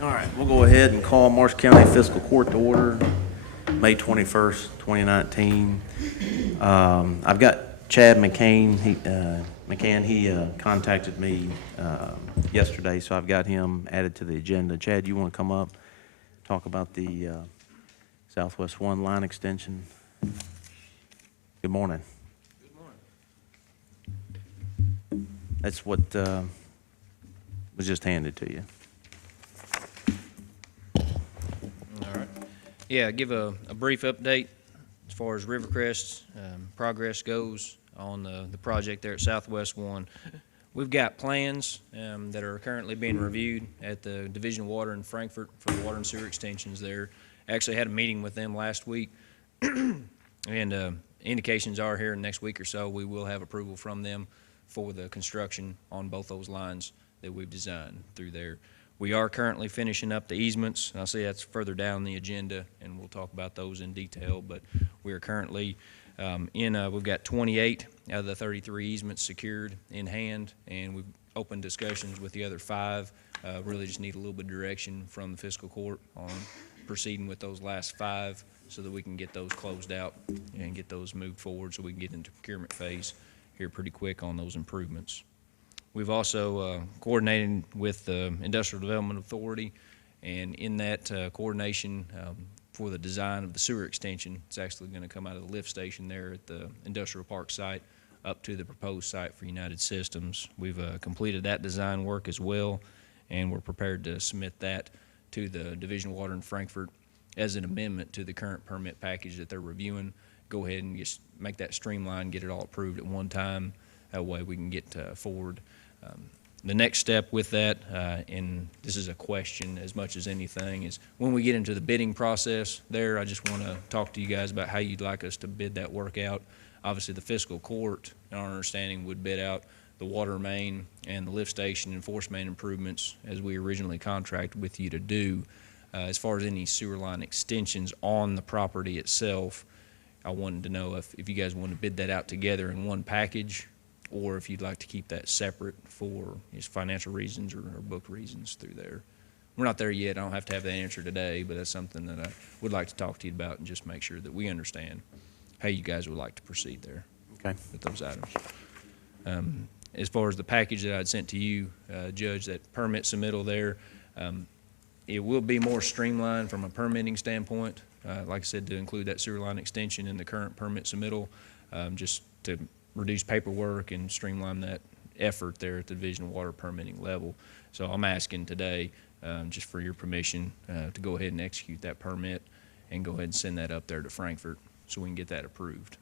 All right, we'll go ahead and call Marshall County Fiscal Court to order, May 21st, 2019. I've got Chad McCann, he contacted me yesterday, so I've got him added to the agenda. Chad, you want to come up, talk about the Southwest One line extension? Good morning. Good morning. That's what was just handed to you. All right. Yeah, give a brief update as far as Rivercrest progress goes on the project there at Southwest One. We've got plans that are currently being reviewed at the Division of Water in Frankfort for the water and sewer extensions there. Actually had a meeting with them last week, and indications are here in the next week or so we will have approval from them for the construction on both those lines that we've designed through there. We are currently finishing up the easements, and I'll see that's further down the agenda, and we'll talk about those in detail, but we are currently we've got 28 out of the 33 easements secured in hand, and we've opened discussions with the other 5. Really just need a little bit of direction from the fiscal court on proceeding with those last 5 so that we can get those closed out and get those moved forward so we can get into procurement phase here pretty quick on those improvements. We've also coordinated with the Industrial Development Authority, and in that coordination for the design of the sewer extension, it's actually going to come out of the lift station there at the industrial park site up to the proposed site for United Systems. We've completed that design work as well, and we're prepared to submit that to the Division of Water in Frankfort as an amendment to the current permit package that they're reviewing. Go ahead and just make that streamline, get it all approved at one time. That way we can get forward. The next step with that, and this is a question as much as anything, is when we get into the bidding process there, I just want to talk to you guys about how you'd like us to bid that work out. Obviously, the fiscal court, in our understanding, would bid out the water main and the lift station and force main improvements as we originally contracted with you to do. As far as any sewer line extensions on the property itself, I wanted to know if you guys want to bid that out together in one package, or if you'd like to keep that separate for just financial reasons or book reasons through there. We're not there yet. I don't have to have that answer today, but that's something that I would like to talk to you about and just make sure that we understand how you guys would like to proceed there. Okay. With those items. As far as the package that I'd sent to you, Judge, that permit submittal there, it will be more streamlined from a permitting standpoint. Like I said, to include that sewer line extension in the current permit submittal, just to reduce paperwork and streamline that effort there at the Division of Water permitting level. So I'm asking today, just for your permission, to go ahead and execute that permit and go ahead and send that up there to Frankfort so we can get that approved.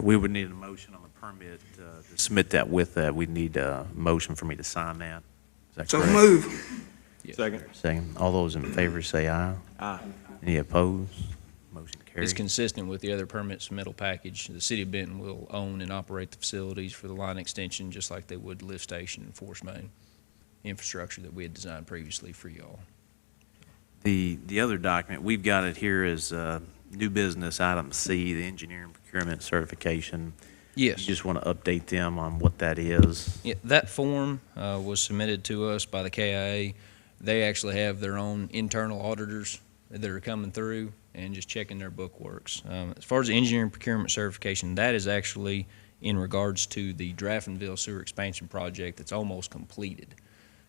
We would need a motion on the permit to submit that with that. We'd need a motion for me to sign that. Is that So correct? move. Yes. Second. Second. All those in favor say aye. Aye. Any opposed? Motion carries. It's consistent with the other permit submittal package. The City of Benton will own and operate the facilities for the line extension just like they would lift station and force main infrastructure that we had designed previously for y'all. The other document, we've got it here as new business item C, the engineering procurement certification. Yes. You just want to update them on what that is? Yeah, that form was submitted to us by the KIA. They actually have their own internal auditors that are coming through and just checking their book works. As far as the engineering procurement certification, that is actually in regards to the Draftonville sewer expansion project that's almost completed.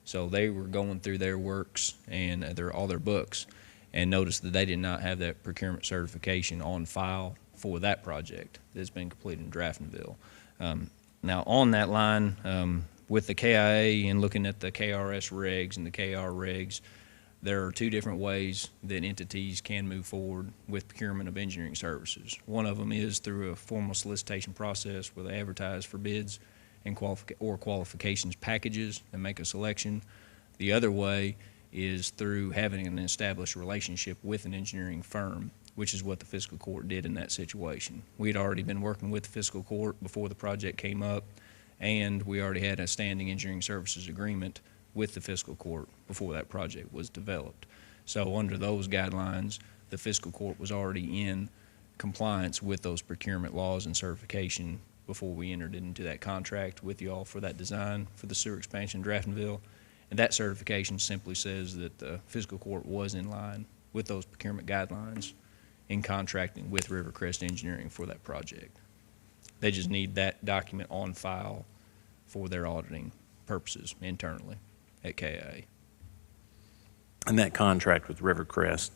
So they were going through their works and all their books and noticed that they did not have that procurement certification on file for that project that's been completed in Draftonville. Now on that line, with the KIA and looking at the KRS regs and the KR regs, there are 2 different ways that entities can move forward with procurement of engineering services. One of them is through a formal solicitation process where they advertise for bids and qualifications packages and make a selection. The other way is through having an established relationship with an engineering firm, which is what the fiscal court did in that situation. We had already been working with the fiscal court before the project came up, and we already had a standing engineering services agreement with the fiscal court before that project was developed. So under those guidelines, the fiscal court was already in compliance with those procurement laws and certification before we entered into that contract with y'all for that design for the sewer expansion in Draftonville. And that certification simply says that the fiscal court was in line with those procurement guidelines in contracting with Rivercrest Engineering for that project. They just need that document on file for their auditing purposes internally at KA. And that contract with Rivercrest,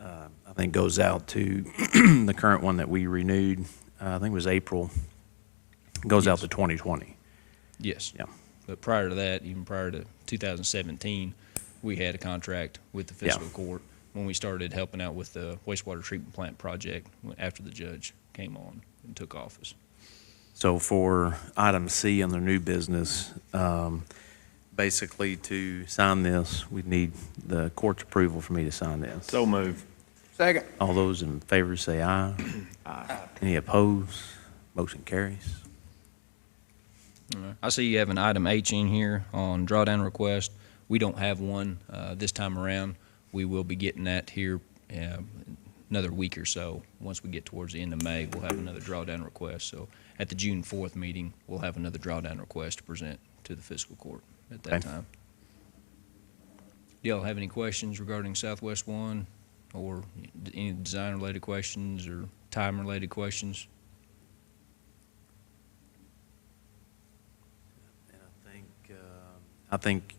I think goes out to the current one that we renewed, I think it was April, goes out Yes. to 2020. Yes. Yeah. But prior to that, even prior to 2017, we had a contract with the fiscal court when we started helping out with the wastewater treatment plant project after the judge came on and took office. So for item C on the new business, basically to sign this, we need the court's approval for me to sign this. So move. Second. All those in favor say aye. Aye. Any opposed? Motion carries. All right. I see you have an item H in here on drawdown request. We don't have one this time around. We will be getting that here another week or so. Once we get towards the end of May, we'll have another drawdown request. So at the June 4th meeting, we'll have another drawdown request to present to the fiscal court at that Okay. time. Do y'all have any questions regarding Southwest One or any design-related questions or time-related questions? I think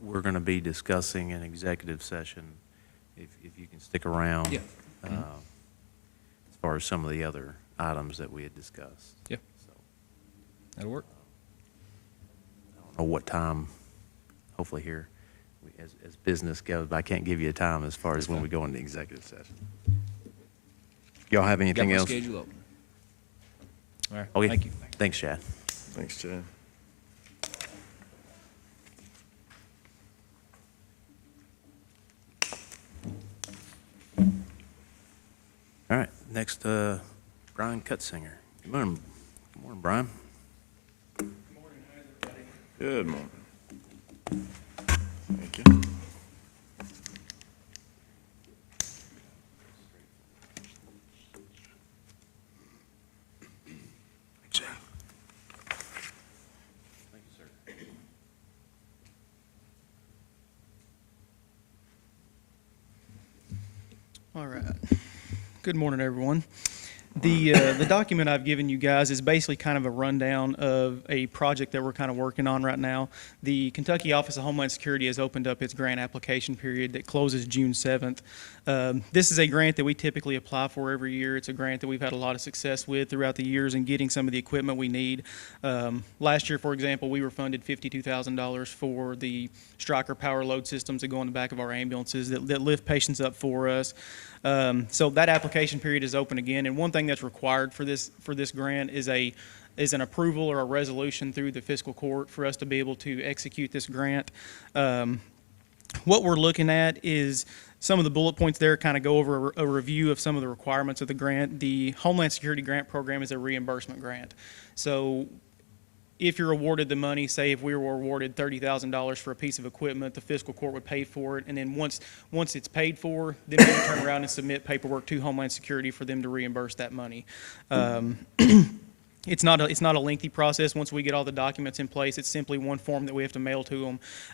we're going to be discussing an executive session, if you can stick around. Yeah. As far as some of the other items that we had discussed. Yeah. So, That'll work. I don't know what time, hopefully here, as business goes, but I can't give you a time as far as when we go into executive session. Y'all have anything Got my else? schedule open. All right, Okay. thank you. Thanks, Chad. Thanks, Chad. All right, next, Brian Cutzinger. Good morning, Brian. Good morning. Thank you. All right. Good morning, everyone. The document I've given you guys is basically kind of a rundown of a project that we're kind of working on right now. The Kentucky Office of Homeland Security has opened up its grant application period that closes June 7th. This is a grant that we typically apply for every year. It's a grant that we've had a lot of success with throughout the years in getting some of the equipment we need. Last year, for example, we were funded $52,000 for the Striker power load systems that go in the back of our ambulances that lift patients up for us. So that application period is open again, and one thing that's required for this grant is an approval or a resolution through the fiscal court for us to be able to execute this grant. What we're looking at is some of the bullet points there kind of go over a review of some of the requirements of the grant. The Homeland Security Grant Program is a reimbursement grant. So if you're awarded the money, say if we were awarded $30,000 for a piece of equipment, the fiscal court would pay for it, and then once it's paid for, then we would turn around and submit paperwork to Homeland Security for them to reimburse that money. It's not a lengthy process. Once we get all the documents in place, it's simply one form that we have to mail to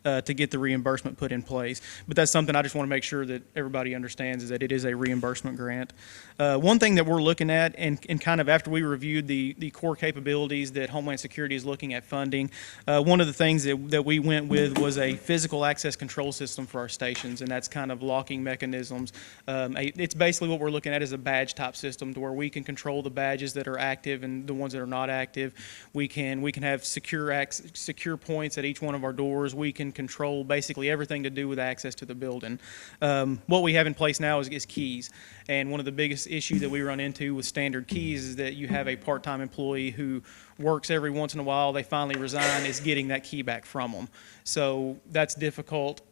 them to get the reimbursement put in place. But that's something I just want to make sure that everybody understands, is that it is a reimbursement grant. One thing that we're looking at, and kind of after we reviewed the core capabilities that Homeland Security is looking at funding, one of the things that we went with was a physical access control system for our stations, and that's kind of locking mechanisms. It's basically what we're looking at is a badge type system to where we can control the badges that are active and the ones that are not active. We can have secure points at each one of our doors. We can control basically everything to do with access to the building. What we have in place now is keys. And one of the biggest issues that we run into with standard keys is that you have a part-time employee who works every once in a while, they finally resign, is getting that key back from them. So that's difficult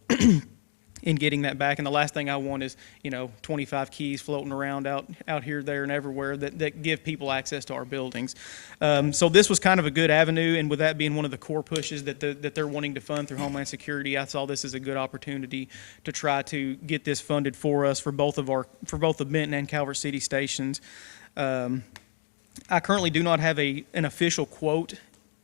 in getting that back. And the last thing I want is, 25 keys floating around out here, there, and everywhere that give people access to our buildings. So this was kind of a good avenue, and with that being one of the core pushes that they're wanting to fund through Homeland Security, I saw this as a good opportunity to try to get this funded for us for both the Benton and Calvert City stations. I currently do not have an official quote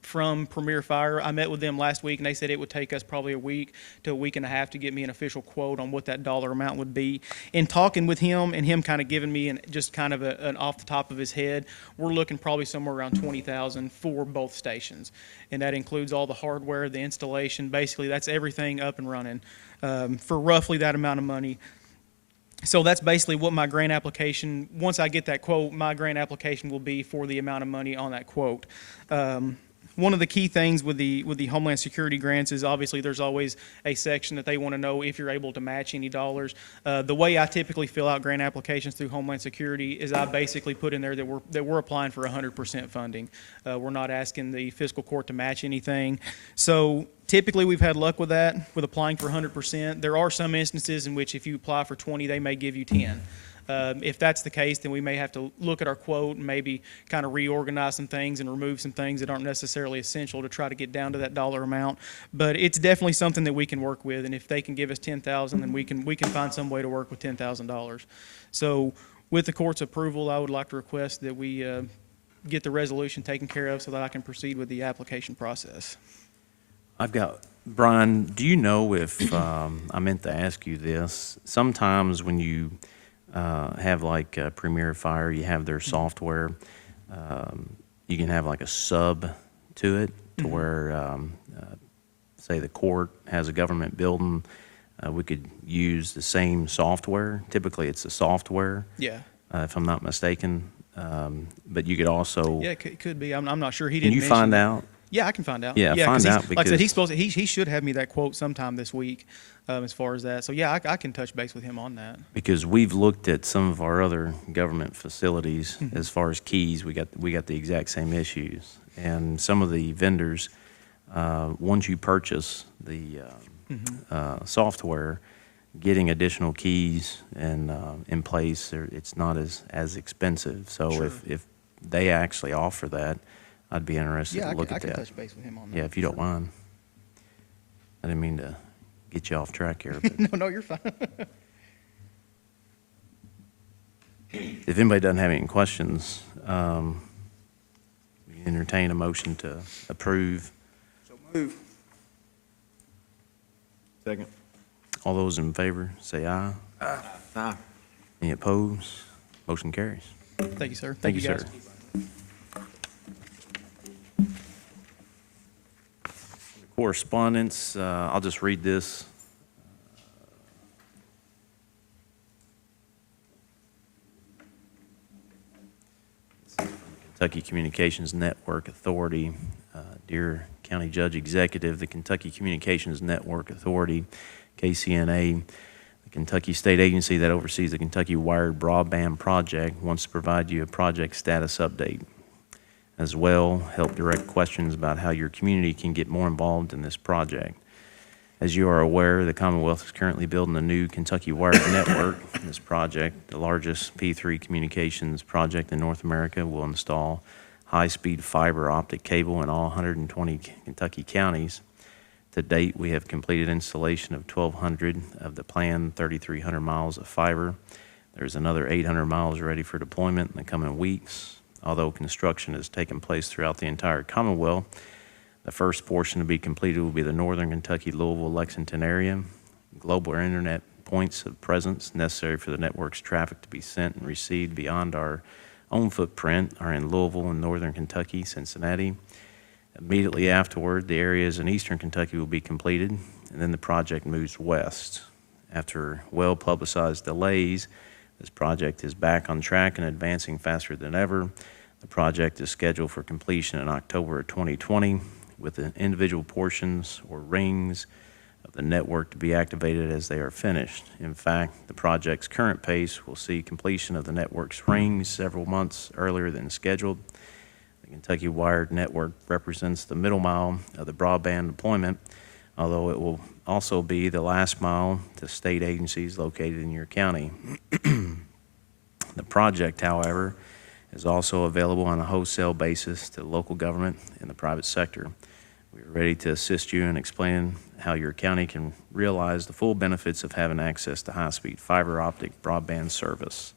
from Premier Fire. I met with them last week, and they said it would take us probably a week to a week and a half to get me an official quote on what that dollar amount would be. In talking with him and him kind of giving me just kind of an off the top of his head, we're looking probably somewhere around $20,000 for both stations, and that includes all the hardware, the installation. Basically, that's everything up and running for roughly that amount of money. So that's basically what my grant application, once I get that quote, my grant application will be for the amount of money on that quote. One of the key things with the Homeland Security grants is obviously there's always a section that they want to know if you're able to match any dollars. The way I typically fill out grant applications through Homeland Security is I basically put in there that we're applying for 100% funding. We're not asking the fiscal court to match anything. So typically we've had luck with that, with applying for 100%. There are some instances in which if you apply for 20, they may give you 10. If that's the case, then we may have to look at our quote and maybe kind of reorganize some things and remove some things that aren't necessarily essential to try to get down to that dollar amount. But it's definitely something that we can work with, and if they can give us $10,000, then we can find some way to work with $10,000. So with the court's approval, I would like to request that we get the resolution taken care of so that I can proceed with the application process. Brian, do you know if, I meant to ask you this, sometimes when you have like Premier Fire, you have their software, you can have like a sub to it to where, say the court has a government building, we could use the same software. Typically it's the software, Yeah. if I'm not mistaken, but you could also. Yeah, it could be. I'm not sure. He Can didn't you mention find that. out? Yeah, I can find out. Yeah, find 'cause out like I said, because- he should have me that quote sometime this week, as far as that. So yeah, I can touch base with him on that. Because we've looked at some of our other government facilities, as far as keys, we got the exact same issues. And some of the vendors, once you purchase the software, getting additional keys and in place, it's not as expensive. So Sure. if they actually offer that, I'd be interested Yeah, to look I at can that. touch base with him on that. Yeah, if you don't mind. I didn't mean to get you off track here, but No, you're fine. if anybody doesn't have any questions, we can entertain a motion to approve. So move. Second. All those in favor, say aye. Aye. Any opposed? Motion carries. Thank you, sir. Thank you, guys. sir. Correspondence, I'll just read this. Kentucky Communications Network Authority. Dear County Judge Executive, the Kentucky Communications Network Authority, KCNA, the Kentucky state agency that oversees the Kentucky Wired Broadband Project, wants to provide you a project status update. As well, help direct questions about how your community can get more involved in this project. As you are aware, the Commonwealth is currently building a new Kentucky Wired network. This project, the largest P3 communications project in North America, will install high-speed fiber optic cable in all 120 Kentucky counties. To date, we have completed installation of 1,200 of the planned 3,300 miles of fiber. There's another 800 miles ready for deployment in the coming weeks. Although construction has taken place throughout the entire Commonwealth, the first portion to be completed will be the northern Kentucky, Louisville, Lexington area. Global internet points of presence necessary for the network's traffic to be sent and received beyond our own footprint are in Louisville and northern Kentucky, Cincinnati. Immediately afterward, the areas in eastern Kentucky will be completed, and then the project moves west. After well-publicized delays, this project is back on track and advancing faster than ever. The project is scheduled for completion in October of 2020, with the individual portions or rings of the network to be activated as they are finished. In fact, the project's current pace will see completion of the network's rings several months earlier than scheduled. The Kentucky Wired Network represents the middle mile of the broadband deployment, although it will also be the last mile to state agencies located in your county. The project, however, is also available on a wholesale basis to local government and the private sector. We are ready to assist you in explaining how your county can realize the full benefits of having access to high-speed fiber optic broadband service.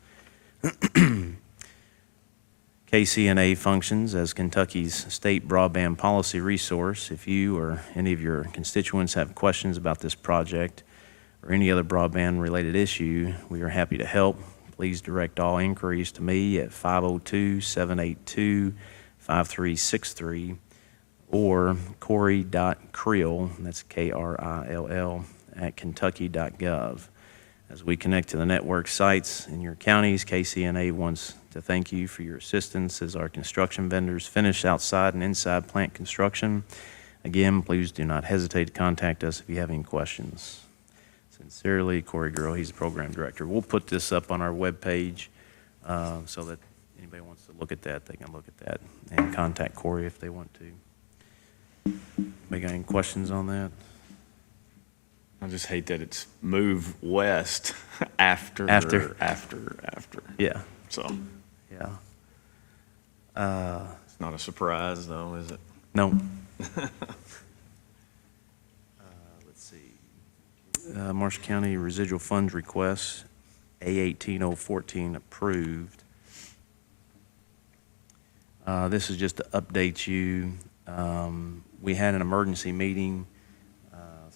KCNA functions as Kentucky's state broadband policy resource. If you or any of your constituents have questions about this project or any other broadband-related issue, we are happy to help. Please direct all inquiries to me at 502-782-5363 or Corey.Krill, that's Krill, at kentucky.gov. As we connect to the network sites in your counties, KCNA wants to thank you for your assistance as our construction vendors finish outside and inside plant construction. Again, please do not hesitate to contact us if you have any questions. Sincerely, Corey Girl, he's the program director. We'll put this up on our webpage so that anybody wants to look at that, they can look at that and contact Corey if they want to. Anybody got any questions on that? I just hate that it's move west after. Yeah, So yeah. it's not a surprise though, is it? No. Let's see. Marshall County residual funds request, A18014 approved. This is just to update you. We had an emergency meeting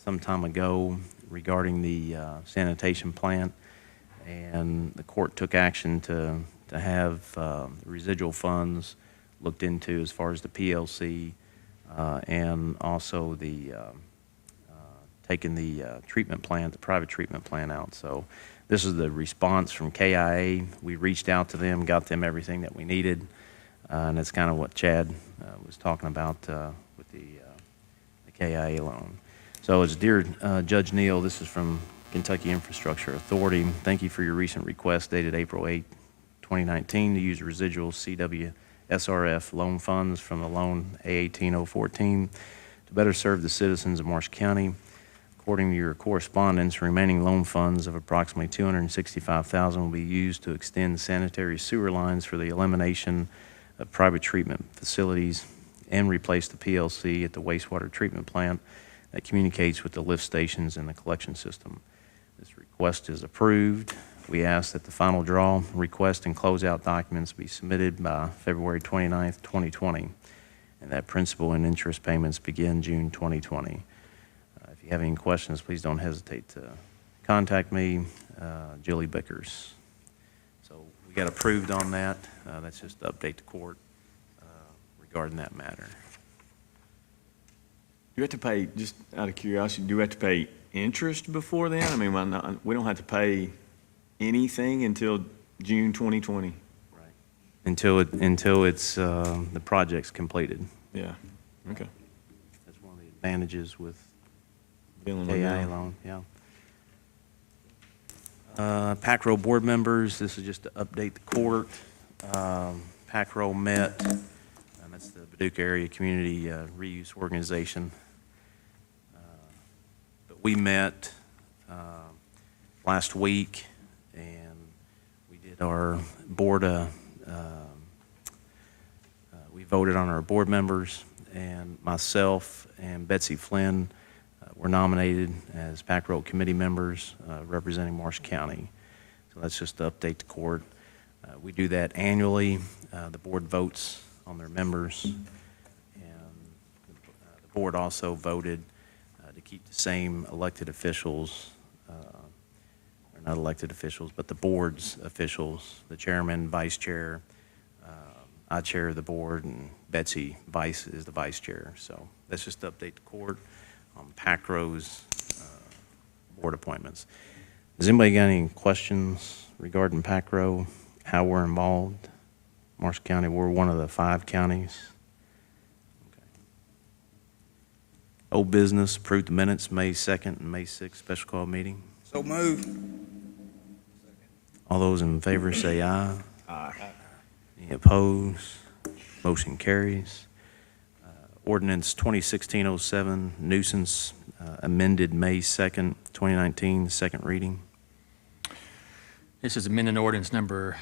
some time ago regarding the sanitation plant, and the court took action to have residual funds looked into as far as the PLC and also the taking the treatment plant, the private treatment plant out. So this is the response from KIA. We reached out to them, got them everything that we needed, and that's kind of what Chad was talking about with the KIA loan. So it's Dear Judge Neal, this is from Kentucky Infrastructure Authority. Thank you for your recent request dated April 8, 2019 to use residual CWSRF loan funds from the loan A18014 to better serve the citizens of Marshall County. According to your correspondence, remaining loan funds of approximately $265,000 will be used to extend sanitary sewer lines for the elimination of private treatment facilities and replace the PLC at the wastewater treatment plant that communicates with the lift stations and the collection system. This request is approved. We ask that the final draw, request, and closeout documents be submitted by February 29th, 2020, and that principal and interest payments begin June 2020. If you have any questions, please don't hesitate to contact me, Julie Bickers. So we got approved on that. That's just to update the court regarding that matter. Do you have to pay, just out of curiosity, do we have to pay interest before then? I mean, why not, we don't have to pay anything until June 2020? Right. Until it's the project's completed. Yeah, okay. That's one of the advantages with Dealing with KIA that. loan, yeah. PACRO board members, this is just to update the court. PACRO met, and that's the Paducah Area Community Reuse Organization. But we met last week, and we did our board, we voted on our board members, and myself and Betsy Flynn were nominated as PACRO committee members representing Marshall County. So that's just to update the court. We do that annually. The board votes on their members, and the board also voted to keep the same elected officials, or not elected officials, but the board's officials, the chairman, vice chair. I chair the board, and Betsy is the vice chair. So that's just to update the court on PACRO's board appointments. Does anybody got any questions regarding PACRO, how we're involved? Marshall County, we're one of the 5 counties. Okay. Old business, approved the minutes, May 2nd and May 6th special call meeting. So move. All those in favor say aye. Aye. Any opposed? Motion carries. Ordinance 2016-07, nuisance, amended May 2nd, 2019, second reading. This is amending ordinance number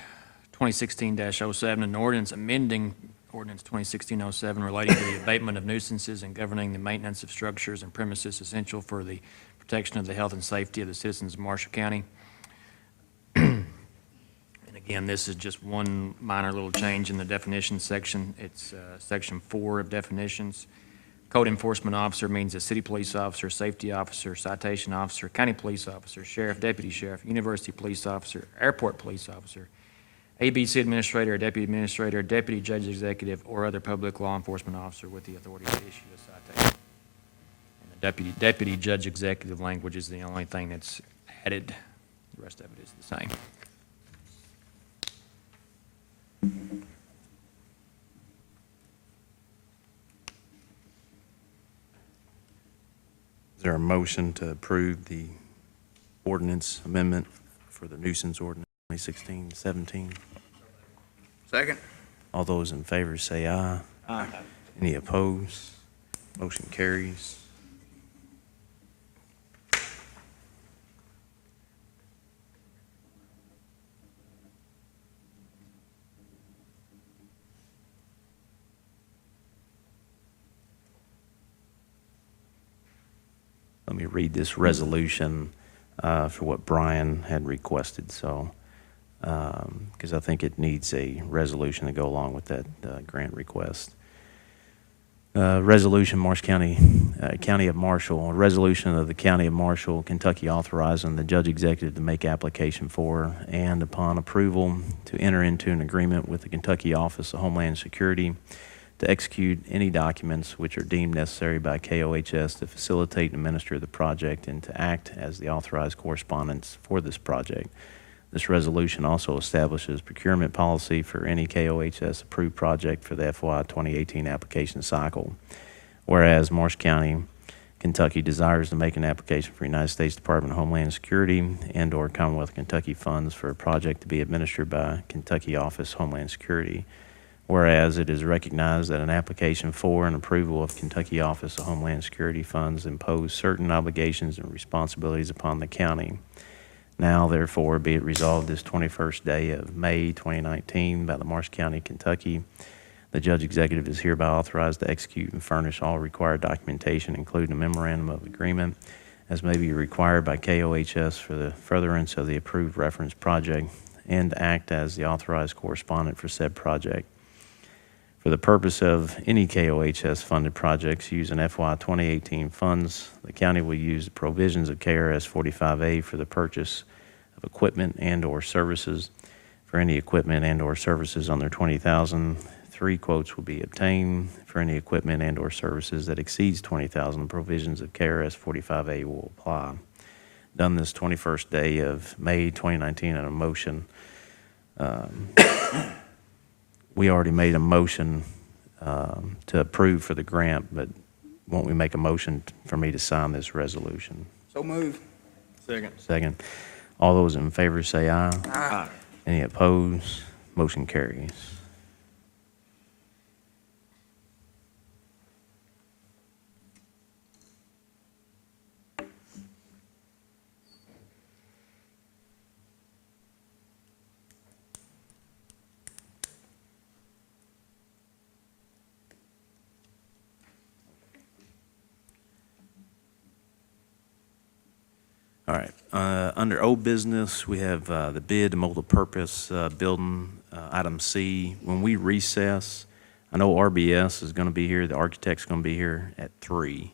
2016-07, an ordinance amending ordinance 2016-07 relating to the abatement of nuisances and governing the maintenance of structures and premises essential for the protection of the health and safety of the citizens of Marshall County. And Again, this is just one minor little change in the definition section. It's section 4 of definitions. Code enforcement officer means a city police officer, safety officer, citation officer, county police officer, sheriff, deputy sheriff, university police officer, airport police officer, ABC administrator, deputy judge executive, or other public law enforcement officer with the authority to issue a citation. And the deputy judge executive language is the only thing that's added. The rest of it is the same. Is there a motion to approve the ordinance amendment for the nuisance ordinance 2016-17? Second. All those in favor say aye. Aye. Any opposed? Motion carries. Let me read this resolution for what Brian had requested, so, because I think it needs a resolution to go along with that grant request. Resolution, Marsh County, County of Marshall, a resolution of the County of Marshall, Kentucky authorizing the judge executive to make application for and upon approval to enter into an agreement with the Kentucky Office of Homeland Security to execute any documents which are deemed necessary by KOHS to facilitate and administer the project and to act as the authorized correspondents for this project. This resolution also establishes procurement policy for any KOHS approved project for the FY 2018 application cycle. Whereas Marsh County, Kentucky desires to make an application for United States Department of Homeland Security and/or Commonwealth of Kentucky funds for a project to be administered by Kentucky Office of Homeland Security. Whereas it is recognized that an application for and approval of Kentucky Office of Homeland Security funds impose certain obligations and responsibilities upon the county. Now, therefore, be it resolved this 21st day of May 2019 by the Marsh County, Kentucky, the judge executive is hereby authorized to execute and furnish all required documentation, including a memorandum of agreement, as may be required by KOHS for the furtherance of the approved reference project, and to act as the authorized correspondent for said project. For the purpose of any KOHS-funded projects using FY 2018 funds, the county will use the provisions of KRS 45A for the purchase of equipment and/or services. For any equipment and/or services under $20,000, 3 quotes will be obtained. For any equipment and/or services that exceeds $20,000, the provisions of KRS 45A will apply. Done this 21st day of May 2019 on a motion. We already made a motion to approve for the grant, but won't we make a motion for me to sign this resolution? So move. Second. Second. All those in favor say aye. Aye. Any opposed? Motion carries. All right, under old business, we have the bid, the multipurpose building, item C. When we recess, I know RBS is gonna be here, the architect's gonna be here at 3,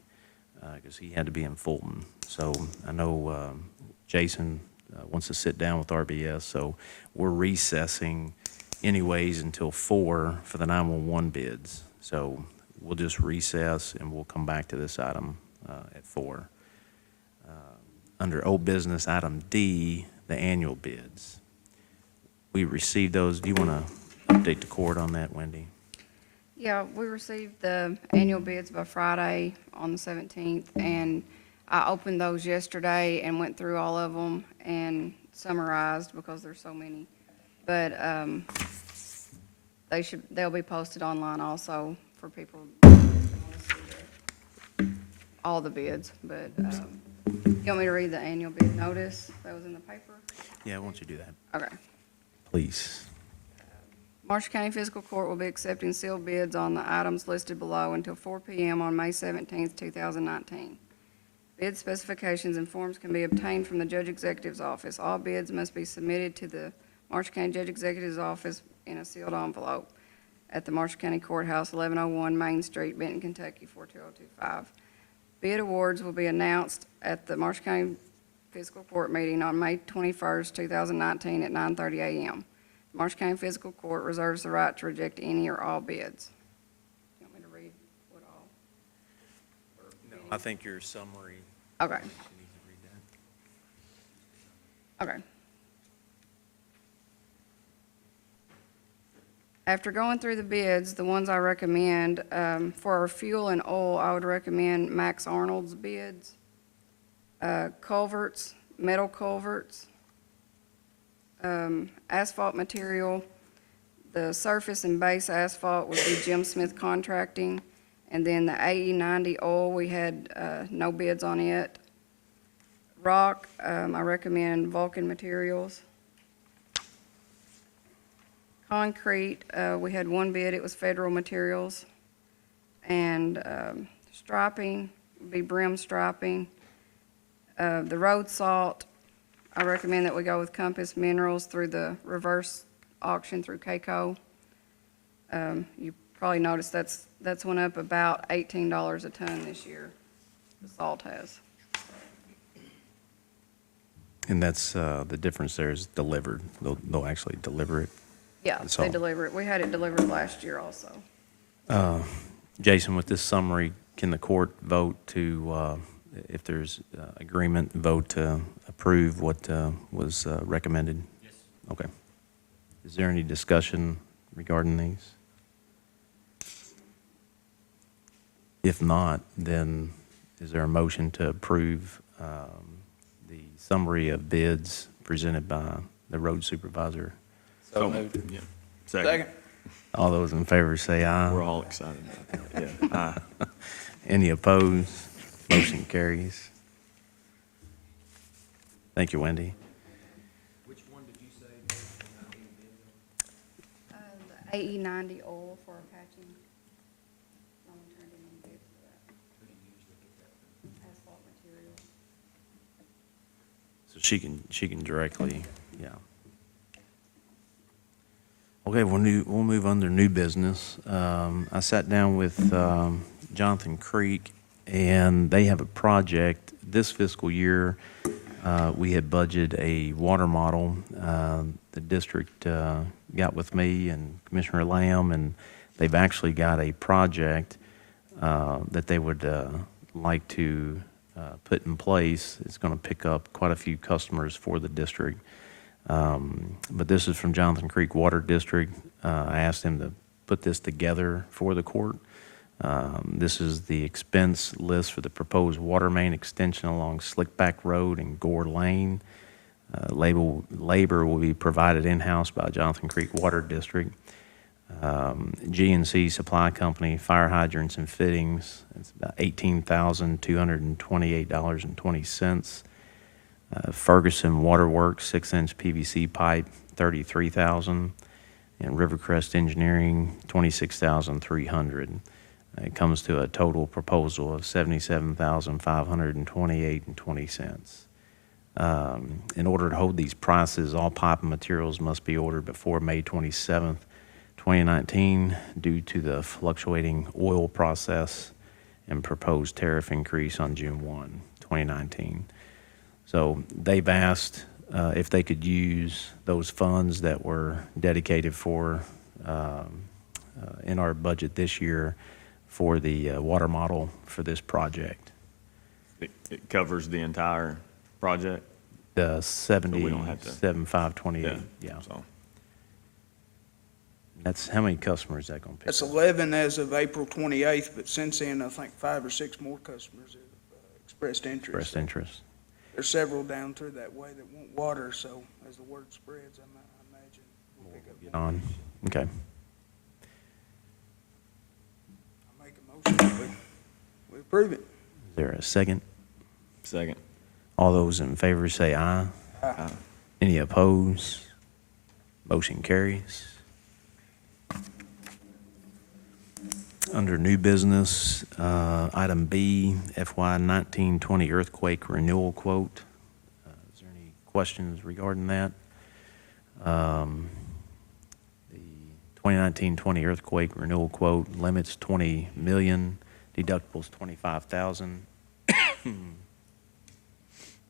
because he had to be in Fulton. So I know Jason wants to sit down with RBS, so we're recessing anyways until 4 for the 911 bids. So we'll just recess and we'll come back to this item at 4. Under old business, item D, the annual bids. We received those. Do you want to update the court on that, Wendy? Yeah, we received the annual bids by Friday on the 17th, and I opened those yesterday and went through all of them and summarized because there's so many. But they'll be posted online also for people who want to see all the bids. But you want me to read the annual bid notice that was in the paper? Yeah, why don't you do that, Okay. please? Marshall County Fiscal Court will be accepting sealed bids on the items listed below until 4 p.m. on May 17th, 2019. Bid specifications and forms can be obtained from the Judge Executive's office. All bids must be submitted to the Marshall County Judge Executive's office in a sealed envelope at the Marshall County Courthouse, 1101 Main Street, Benton, Kentucky, 42025. Bid awards will be announced at the Marshall County Fiscal Court meeting on May 21st, 2019 at 9:30 a.m. Marshall County Fiscal Court reserves the right to reject any or all bids. You want me to read what all? I think your summary. Okay. Okay. After going through the bids, the ones I recommend, for our fuel and oil, I would recommend Max Arnold's bids. Culverts, metal culverts, asphalt material, the surface and base asphalt would be Jim Smith Contracting. And then the AE90 oil, we had, no bids on it. Rock, I recommend Vulcan Materials. Concrete, we had one bid, it was Federal Materials. And striping would be Brim Striping. The road salt, I recommend that we go with Compass Minerals through the reverse auction through CAECO. You probably noticed that's went up about $18 a ton this year, the salt has. And that's, the difference there is delivered. They'll actually deliver it. Yeah, That's they all. deliver it. We had it delivered last year also. Jason, with this summary, can the court vote to, if there's agreement, vote to approve what was recommended? Yes. Okay. Is there any discussion regarding these? If not, then is there a motion to approve the summary of bids presented by the road supervisor? So moved. Yeah. Second. All those in favor say aye. We're all excited about that, yeah. Aye. Any opposed? Motion carries. Thank you, Wendy. Which one did you say? The AE90 oil for our patching. Someone turned in bids for that. Asphalt material. So she can directly, yeah. Okay, we'll move under new business. I sat down with Jonathan Creek, and they have a project this fiscal year. We had budgeted a water model. The district got with me and Commissioner Lamb, and they've actually got a project that they would like to put in place. It's going to pick up quite a few customers for the district. But this is from Jonathan Creek Water District. I asked him to put this together for the court. This is the expense list for the proposed water main extension along Slickback Road and Gore Lane. Labor will be provided in-house by Jonathan Creek Water District. G&C Supply Company, fire hydrants and fittings, it's about $18,228.20. Ferguson Waterworks, 6-inch PVC pipe, $33,000, and Rivercrest Engineering, $26,300. It comes to a total proposal of $77,528.20. In order to hold these prices, all pipe and materials must be ordered before May 27th, 2019, due to the fluctuating oil process and proposed tariff increase on June 1, 2019. So they've asked if they could use those funds that were dedicated for in our budget this year for the water model for this project. It covers the entire project? The we don't have to- 77,528, yeah. So, That's, how many customers is that gonna pick That's up? 11 as of April 28th, but since then, I think 5 or 6 more customers have expressed interest. Expressed interest. There's several down through that way that want water, so as the word spreads, I imagine we'll pick up Get more. on, okay. I make a motion that we approve it. Is there a second? second. All those in favor say aye. Aye. Any opposed? Motion carries. Under new business, item B, FY 1920 earthquake renewal quote. Is there any questions regarding that? The 2019-20 earthquake renewal quote limits 20 million, deductibles 25,000.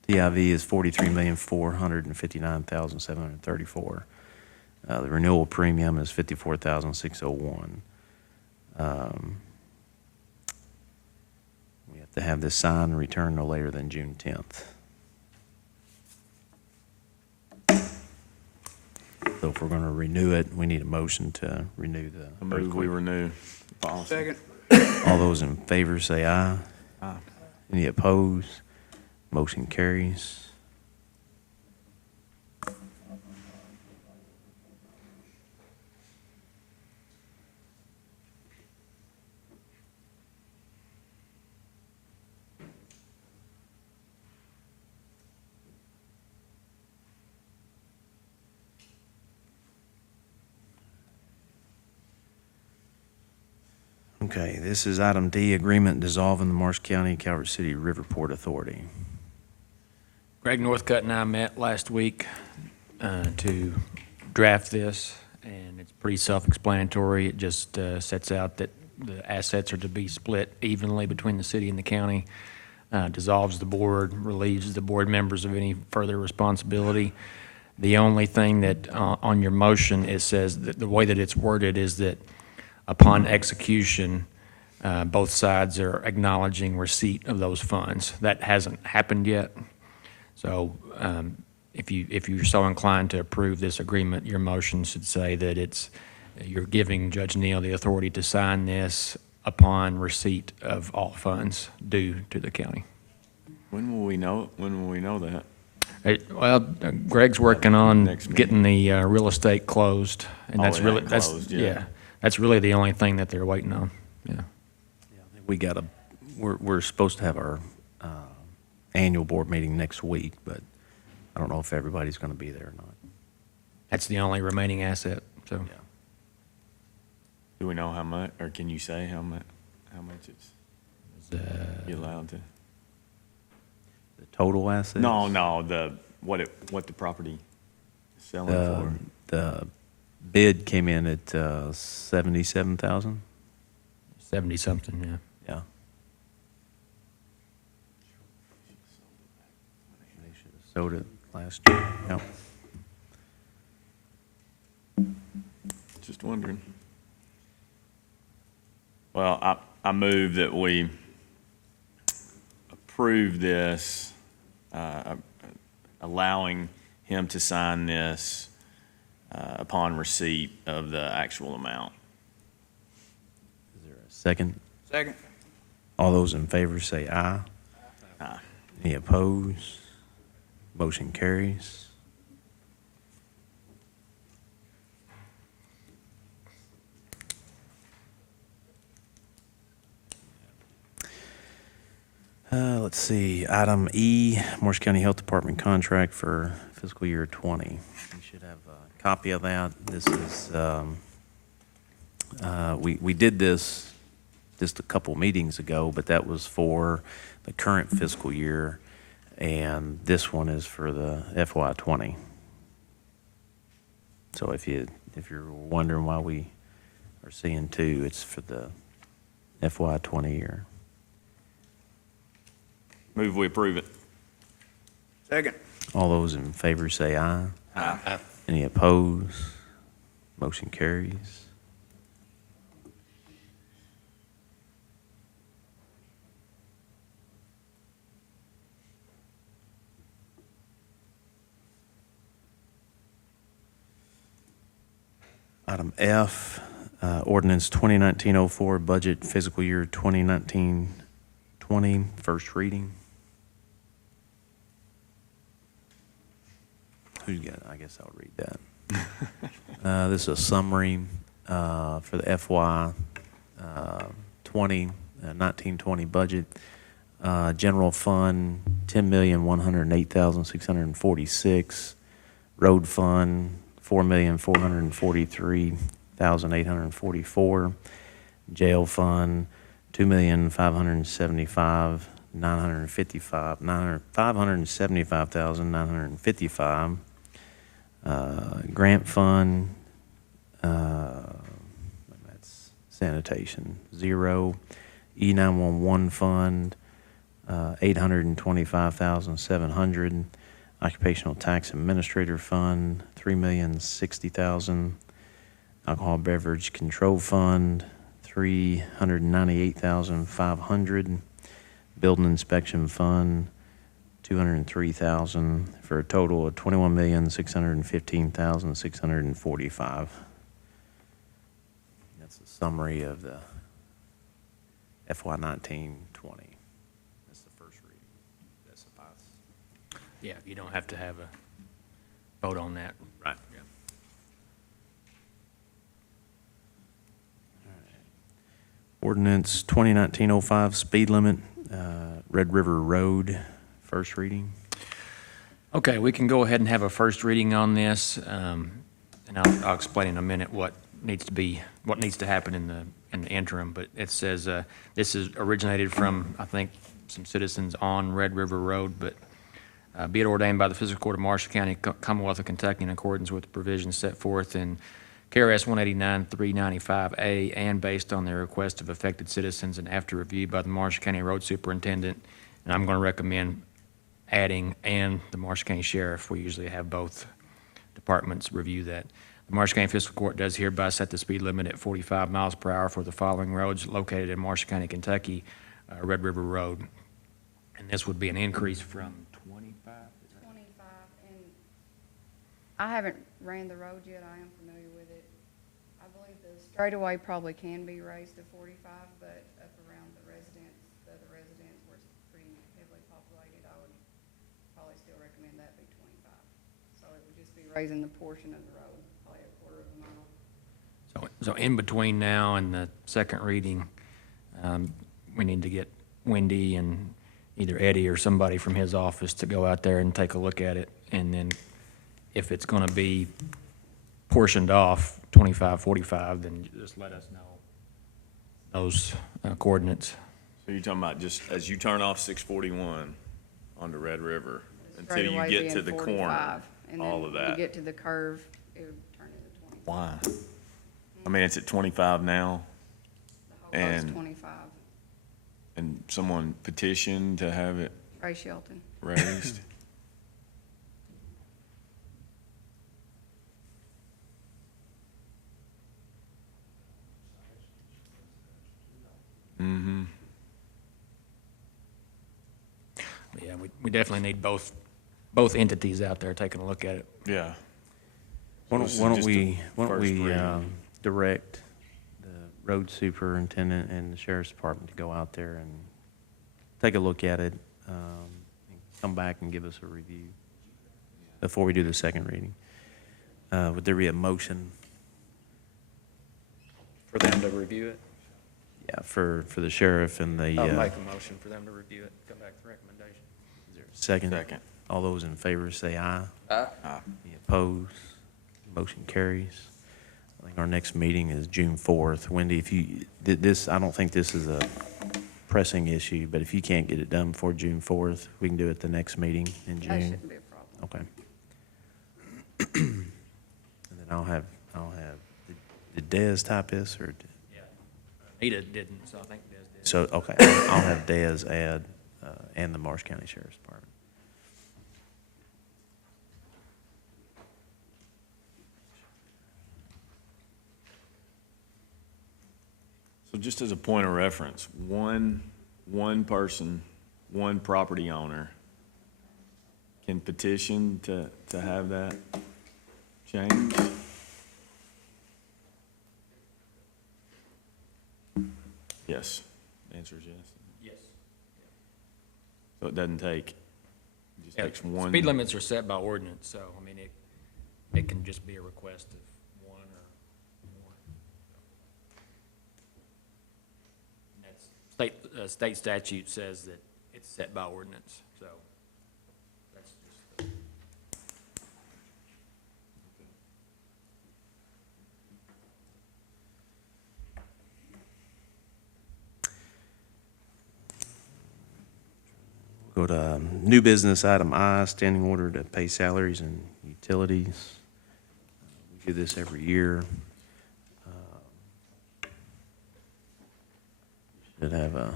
TIV is 43,459,734. The renewal premium is 54,601. We have to have this signed and returned no later than June 10th. So if we're going to renew it, we need a motion to renew the I move we earthquake. renew the policy. Second. All those in favor say aye. Aye. Any opposed? Motion carries. Okay, this is item D, agreement dissolving the Marsh County Calvert City Riverport Authority. Greg Northcutt and I met last week to draft this, and it's pretty self-explanatory. It just sets out that the assets are to be split evenly between the city and the county, dissolves the board, relieves the board members of any further responsibility. The only thing that on your motion, it says that the way that it's worded is that upon execution, both sides are acknowledging receipt of those funds. That hasn't happened yet. So if you're so inclined to approve this agreement, your motion should say that you're giving Judge Neal the authority to sign this upon receipt of all funds due to the county. When will we know that? Greg's working on Next meeting. getting the real estate closed, and Oh, that's it really, ain't that's, closed yet. yeah, that's really the only thing that they're waiting on, yeah. We got we're supposed to have our annual board meeting next week, but I don't know if everybody's going to be there or not. That's the only remaining asset, so. Yeah. Do we know how much, or can you say how much it's you allowed to? The total assets? No, what the property is selling for. The bid came in at 77,000. 70-something, yeah. Yeah. They should have sold it last year. Yep. Just wondering. Well, I move that we approve this, allowing him to sign this upon receipt of the actual amount. Is there a second? Second. All those in favor say aye. Aye. Any opposed? Motion carries. Let's see, item E, Morris County Health Department contract for fiscal year 20. You should have a copy of that. This is, we did this just a couple meetings ago, but that was for the current fiscal year, and this one is for the FY 20. So if you're wondering why we are seeing two, it's for the FY 20 year. Move we approve it. Second. All those in favor say aye. Aye. Any opposed? Motion carries. Item F, ordinance 2019-04, budget fiscal year 2019-20, first reading. Who's got it? I guess I'll read that. This is a summary for the FY 1920 budget. General fund, 10,108,646. Road fund, 4,443,844. Jail fund, 575,955. Grant fund, that's sanitation, 0. E911 fund, 825,700. Occupational tax administrator fund, 3,060,000. Alcohol beverage control fund, 398,500. Building inspection fund, 203,000, for a total of 21,615,645. That's a summary of the FY 1920. That's the first reading. That suffice. Yeah, you don't have to have a vote on that. Right. Yeah. Ordinance 2019-05, speed limit, Red River Road, first reading. Okay, we can go ahead and have a first reading on this, and I'll explain in a minute what needs to happen in the interim. But it says this is originated from, I think, some citizens on Red River Road. But be it ordained by the Fiscal Court of Marshall County, Commonwealth of Kentucky, in accordance with the provisions set forth in KRS 189-395A, and based on the request of affected citizens, and after review by the Marshall County Road Superintendent, and I'm going to recommend adding and the Marshall County Sheriff. We usually have both departments review that. The Marshall County Fiscal Court does hereby set the speed limit at 45 miles per hour for the following roads located in Marshall County, Kentucky, Red River Road. And this would be an increase from 25? 25, and I haven't ran the road yet, I am familiar with it. I believe the straightaway probably can be raised to 45, but up around the other residents where it's pretty heavily populated, I would probably still recommend that be 25. So it would just be raising the portion of the road, probably a quarter of a mile. So in between now and the second reading, we need to get Wendy and either Eddie or somebody from his office to go out there and take a look at it. And then if it's going to be portioned off 25, 45, then just let us know those coordinates. So you're talking about just as you turn off 641 onto Red River until you Straightaway get to being the 45, corner, and all then of when that. you get to the curve, it would turn into 25. Why? I mean, it's at 25 now, The whole road's and- 25. and someone petitioned to have it Ray Shelton. raised. Mm-hmm. Yeah, we definitely need both entities out there taking a look at it. Yeah. Why This is don't just we, a first reading. direct the road superintendent and the sheriff's department to go out there and take a look at it, and come back and give us a review before we do the second reading. Would there be a motion? For them to review it? Yeah, for the sheriff and the, I'll make a motion for them to review it, come back with a recommendation. is there a second? Second. All those in favor say aye. Aye. Any opposed? Motion carries. I think our next meeting is June 4th. Wendy, if you, this, I don't think this is a pressing issue, but if you can't get it done before June 4th, we can do it the next meeting in That June. shouldn't be a problem. Okay. And then I'll have, did Dez type this, or? Yeah. Anita didn't, so I think Des did. So, okay, I'll have Dez add, and the Marsh County Sheriff's Department. So just as a point of reference, one person, one property owner can petition to have that changed? Yes. The answer is yes. Yes. So it doesn't take, it just Yeah, takes one. speed limits are set by ordinance, so, I mean, it can just be a request of one or more. And that's, state statute says that it's set by ordinance, so that's just. Go to new business item I, standing order to pay salaries and utilities. do this every year. Should have a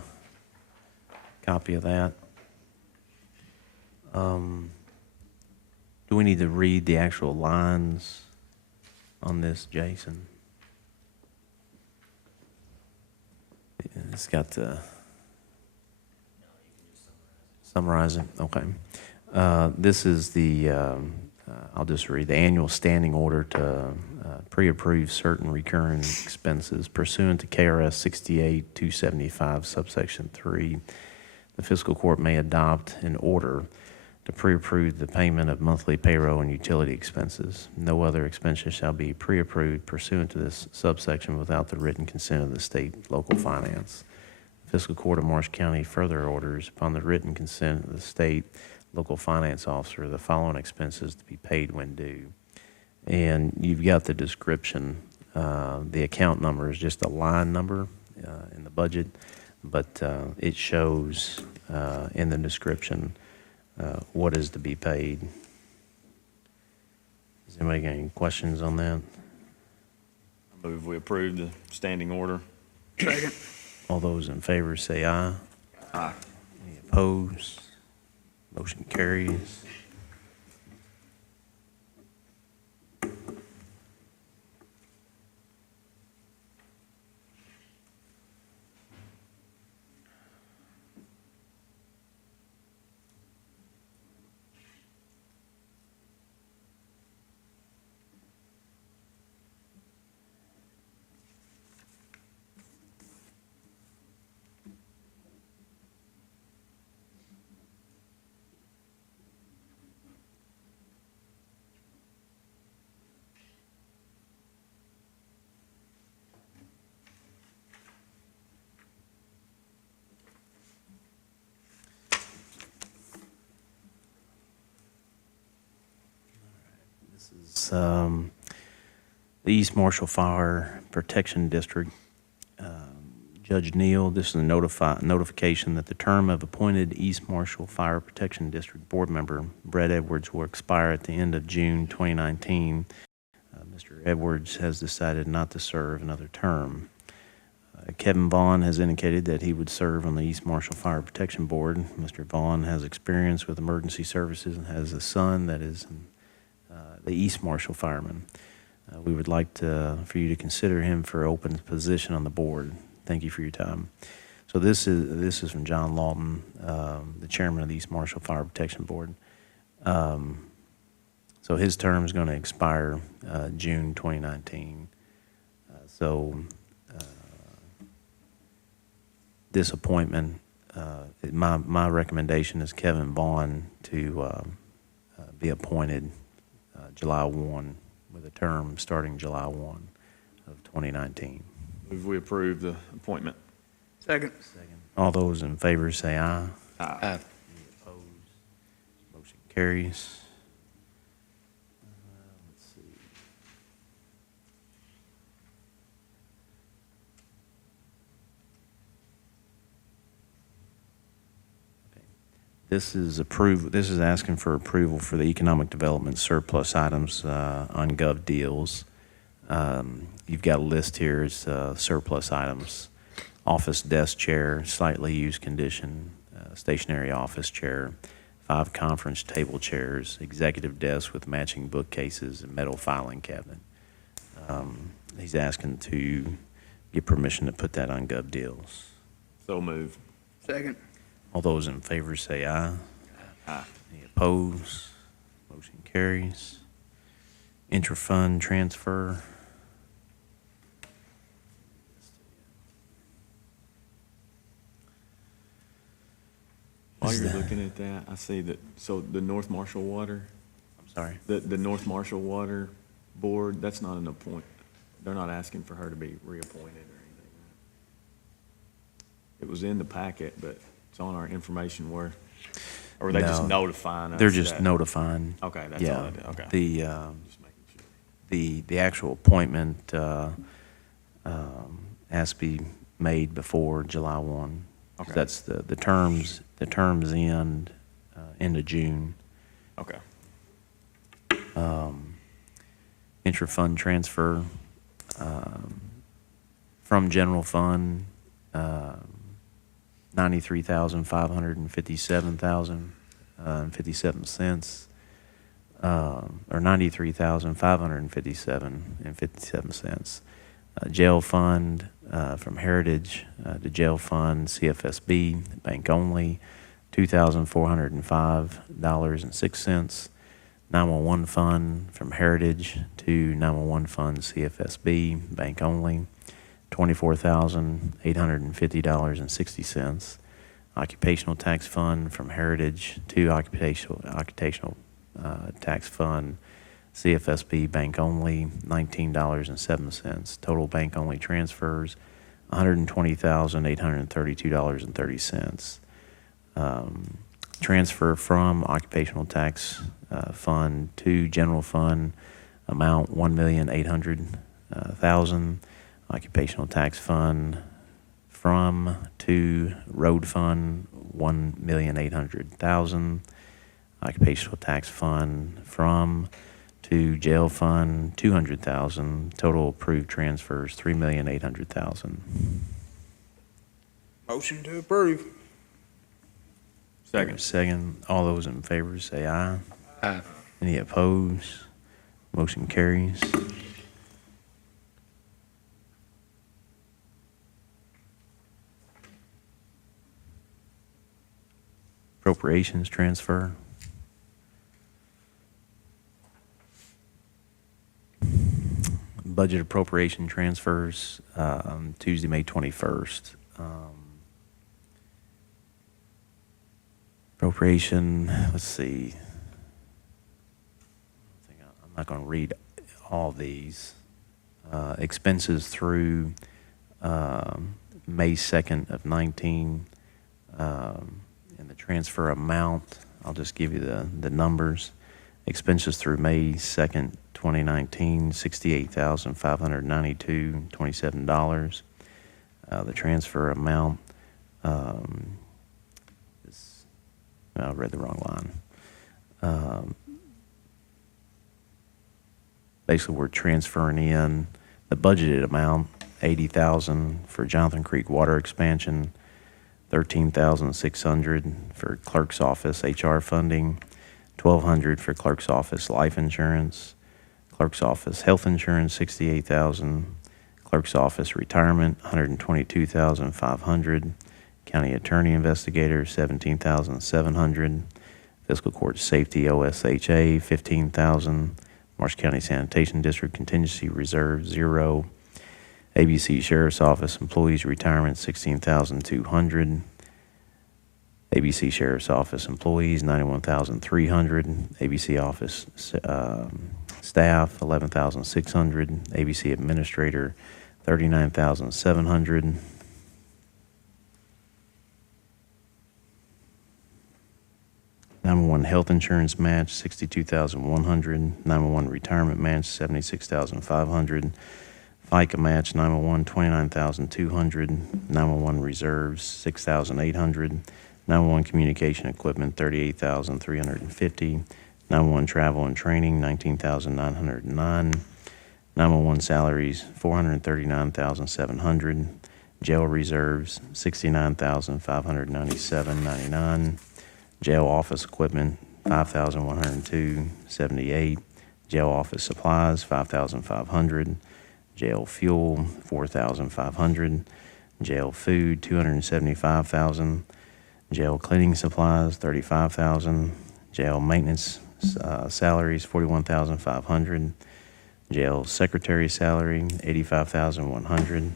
copy of that. Do we need to read the actual lines on this, Jason? Yeah, it's got the summarize it. Okay. This is the, I'll just read the annual standing order to pre-approve certain recurring expenses pursuant to KRS 68-275 subsection 3. The fiscal court may adopt an order to pre-approve the payment of monthly payroll and utility expenses. No other expenses shall be pre-approved pursuant to this subsection without the written consent of the state local finance. The fiscal court of Morris County further orders, upon the written consent of the state local finance officer, the following expenses to be paid when due. And you've got the description. The account number is just a line number in the budget, but it shows in the description what is to be paid. Has anybody got any questions on that? I move we approve the standing order. Second. All those in favor say aye. Aye. Any opposed? Motion carries. This is the East Marshall Fire Protection District. Judge Neal, this is a notification that the term of appointed East Marshall Fire Protection District Board Member Brett Edwards will expire at the end of June 2019. Mr. Edwards has decided not to serve another term. Kevin Vaughn has indicated that he would serve on the East Marshall Fire Protection Board. Mr. Vaughn has experience with emergency services and has a son that is the East Marshall fireman. We would like for you to consider him for open position on the board. Thank you for your time. So this is from John Lawton, the chairman of the East Marshall Fire Protection Board. So his term is going to expire June 2019. This appointment, my recommendation is Kevin Vaughn to be appointed July 1 with a term starting July 1 of 2019. Move we approve the appointment. Second. All those in favor say aye. Aye. Any opposed? Motion carries. Let's see. Okay. This is asking for approval for the economic development surplus items on Gov Deals. You've got a list here. It's surplus items: office desk chair, slightly used condition, stationary office chair, 5 conference table chairs, executive desk with matching bookcases, and metal filing cabinet. He's asking to get permission to put that on Gov Deals. So move. Second. All those in favor say aye. Aye. Any opposed? Motion carries. Intra-fund transfer. While Is you're that- looking at that, I see that, so the North Marshall Water, I'm sorry. the North Marshall Water Board, that's not an appoint, they're not asking for her to be reappointed or anything. It was in the packet, but it's on our information where, or are they just No. notifying us? They're just that- notifying. Okay, that's all I did, okay. Just making sure. The actual appointment has to be made before July 1. 'Cause Okay. that's the terms end end of June. Okay. intra-fund transfer from general fund, 93,557,57 cents, or 93,557.57 cents. Jail fund from Heritage to jail fund CFSB, bank only, $2,405.06. 911 fund from Heritage to 911 fund CFSB, bank only, $24,850.60. Occupational tax fund from Heritage to occupational tax fund CFSB, bank only, $19.07. Total bank only transfers, $120,832.30. Transfer from occupational tax fund to general fund, amount $1,800,000. Occupational tax fund from to road fund, $1,800,000. Occupational tax fund from to jail fund, $200,000. Total approved transfers, $3,800,000. Motion to approve. Second. Second, all those in favor say aye. Aye. Any opposed? Motion carries. Appropriations transfer. Budget appropriation transfers, Tuesday, May 21st. Appropriation, let's see. I'm not going to read all these. Expenses through May 2nd of 19, and the transfer amount, I'll just give you the numbers. Expenses through May 2nd, 2019, $68,592.27. The transfer amount, I read the wrong line. Basically, we're transferring in the budgeted amount, $80,000 for Jonathan Creek water expansion, $13,600 for clerk's office HR funding, $1,200 for clerk's office life insurance, clerk's office health insurance, $68,000, clerk's office retirement, $122,500, county attorney investigator, $17,700, fiscal court safety OSHA, $15,000, Marshall County Sanitation District contingency reserve, 0. ABC Sheriff's Office employees retirement, $16,200. ABC Sheriff's Office employees, $91,300. ABC Office staff, $11,600. ABC Administrator, $39,700. $911 health insurance match, $62,100. $911 retirement match, $76,500. FICA match, $911 $29,200. $911 reserves, $6,800. $911 communication equipment, $38,350. $911 travel and training, $19,909. $911 salaries, $439,700. Jail reserves, $69,597.99. Jail office equipment, $5,102.78. Jail office supplies, $5,500. Jail fuel, $4,500. Jail food, $275,000. Jail cleaning supplies, $35,000. Jail maintenance salaries, $41,500. Jail secretary salary, $85,100.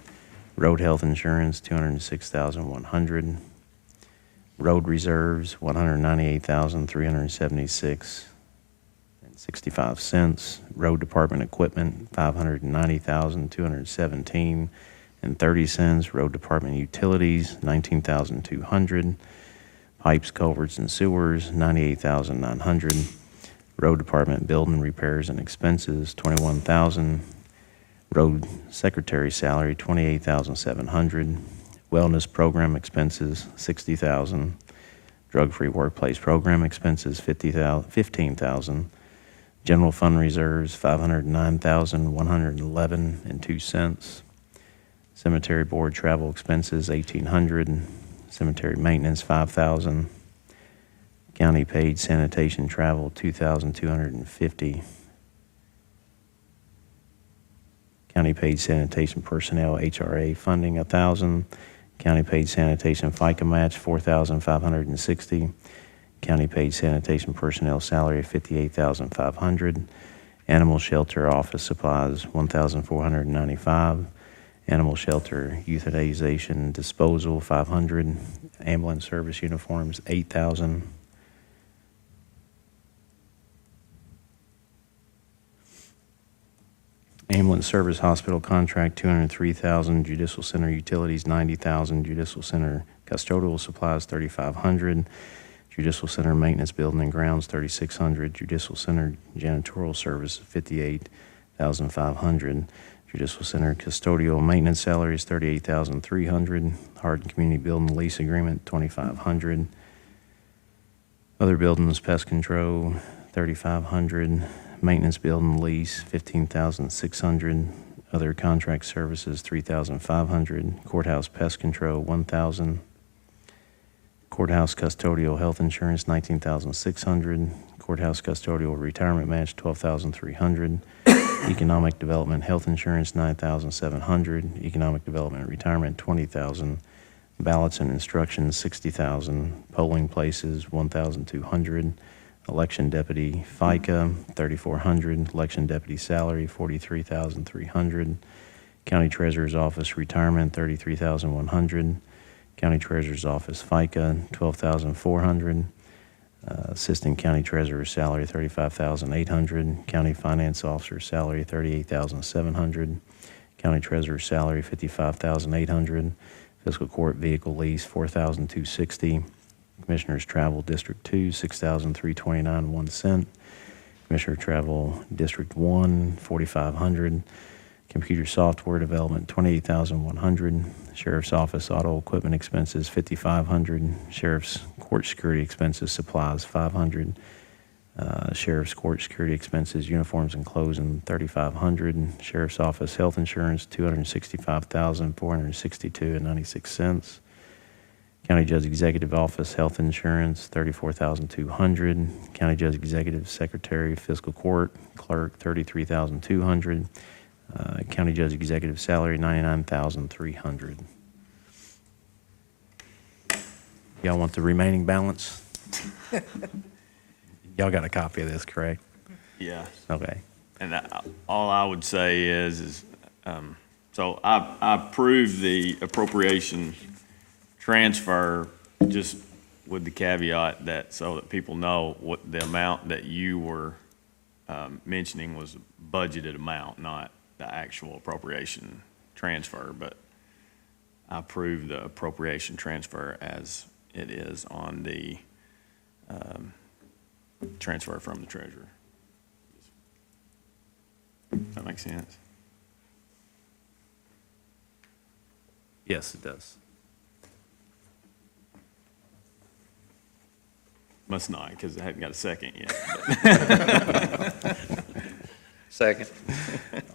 Road health insurance, $206,100. Road reserves, $198,376.65. Road department equipment, $590,217.30. Road department utilities, $19,200. Pipes, culverts, and sewers, $98,900. Road department building repairs and expenses, $21,000. Road secretary salary, $28,700. Wellness program expenses, $60,000. Drug-free workplace program expenses, $15,000. General fund reserves, $509,111.02. Cemetery board travel expenses, $1,800. Cemetery maintenance, $5,000. County paid sanitation travel, $2,250. County paid sanitation personnel HRA funding, $1,000. County paid sanitation FICA match, $4,560. County paid sanitation personnel salary, $58,500. Animal shelter office supplies, $1,495. Animal shelter euthanization disposal, $500. Ambulance service uniforms, $8,000. Ambulance service hospital contract, $203,000. Judicial center utilities, $90,000. Judicial center custodial supplies, $3,500. Judicial center maintenance building and grounds, $3,600. Judicial center janitorial service, $58,500. Judicial center custodial maintenance salaries, $38,300. Hardin Community Building lease agreement, $2,500. Other buildings, pest control, $3,500. Maintenance building lease, $15,600. Other contract services, $3,500. Courthouse pest control, $1,000. Courthouse custodial health insurance, $19,600. Courthouse custodial retirement match, $12,300. Economic development health insurance, $9,700. Economic development retirement, $20,000. Ballots and instructions, $60,000. Polling places, $1,200. Election deputy FICA, $3,400. Election deputy salary, $43,300. County treasurer's office retirement, $33,100. County treasurer's office FICA, $12,400. Assistant county treasurer's salary, $35,800. County finance officer's salary, $38,700. County treasurer's salary, $55,800. Fiscal court vehicle lease, $4,260. Commissioner's travel District 2, $6,329.01. Commissioner travel District 1, $4,500. Computer software development, $28,100. Sheriff's office auto equipment expenses, $5,500. Sheriff's court security expenses, supplies, $500. Sheriff's court security expenses, uniforms and clothing, $3,500. Sheriff's office health insurance, $265,462.96. County Judge Executive Office Health Insurance, $34,200. County Judge Executive Secretary Fiscal Court Clerk, $33,200. County Judge Executive Salary, $99,300. Y'all want the remaining balance? Y'all got a copy of this, correct? Yeah. Okay. And all I would say is so I approve the appropriation transfer just with the caveat that, so that people know what the amount that you were mentioning was budgeted amount, not the actual appropriation transfer, but I approve the appropriation transfer as it is on the transfer from the treasurer. Does that make sense? Yes, it does. Must not, because I hadn't got a second yet. Second.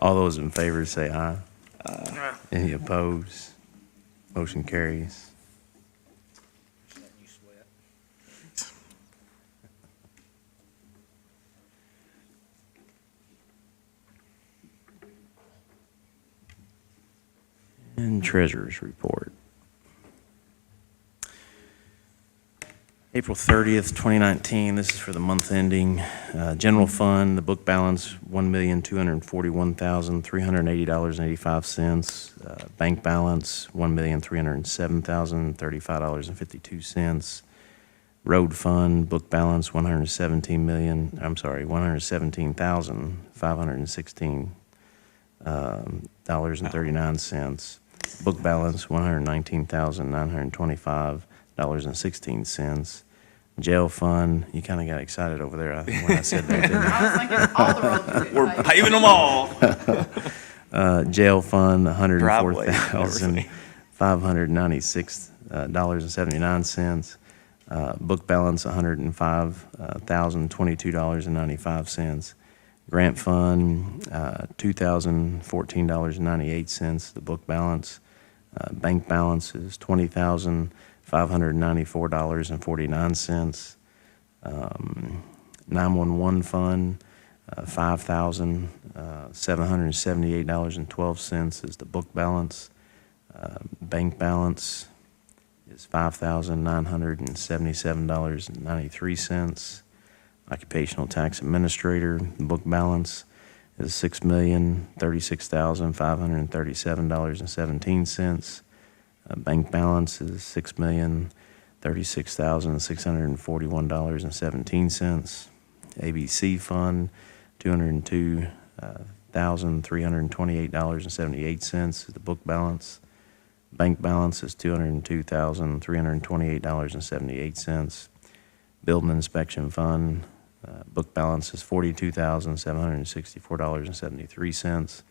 All those in favor say aye. Any opposed? Motion carries. And treasurer's report. April 30th, 2019, this is for the month ending. General fund, the book balance, $1,241,380.85. Bank balance, $1,307,035.52. Road fund, book balance, $117,516.39. Book balance, $119,925.16. Jail fund, you kind of got excited over there when I said that, didn't you? I was thinking all the roads. We're paving them all. Jail fund, Driveways and everything. $104,596.79. Book balance, $105,022.95. Grant fund, $2,014.98, the book balance. Bank balance is $20,594.49. 911 fund, $5,778.12 is the book balance. Bank balance is $5,977.93. Occupational tax administrator, book balance is $6,036,537.17. Bank balance is $6,036,641.17. ABC fund, $202,328.78 is the book balance. Bank balance is $202,328.78. Building inspection fund, book balance is $42,764.73.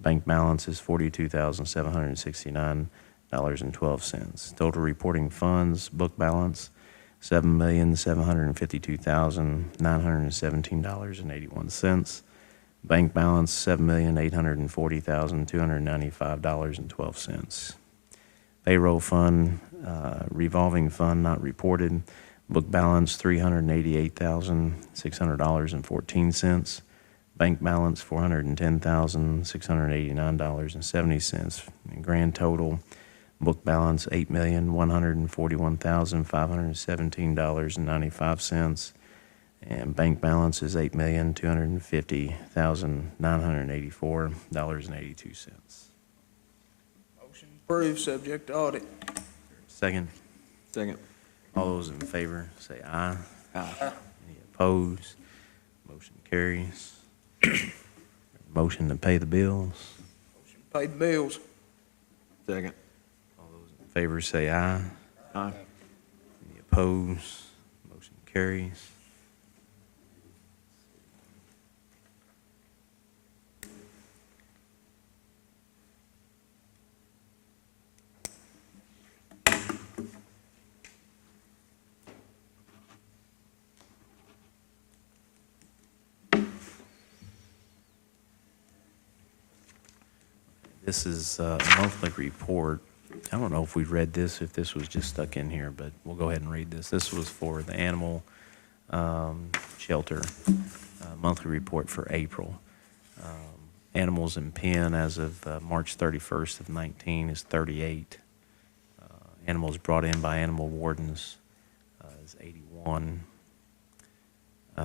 Bank balance is $42,769.12. Total reporting funds, book balance, $7,752,917.81. Bank balance, $7,840,295.12. Payroll fund, revolving fund not reported, book balance $388,600.14. Bank balance $410,689.70. Grand total, book balance $8,141,517.95. And bank balance is $8,250,984.82. Motion approved, subject to audit. Second. Second. All those in favor, say aye. Aye. Any opposed? Motion carries. Motion to pay the bills. Pay the bills. Second. All those in favor, say aye. Aye. Any opposed? Motion carries. This is a monthly report. I don't know if we've read this, if this was just stuck in here, but we'll go ahead and read this. This was for the animal shelter monthly report for April. Animals in pen as of March 31st of 19 is 38. Animals brought in by animal wardens is 81. They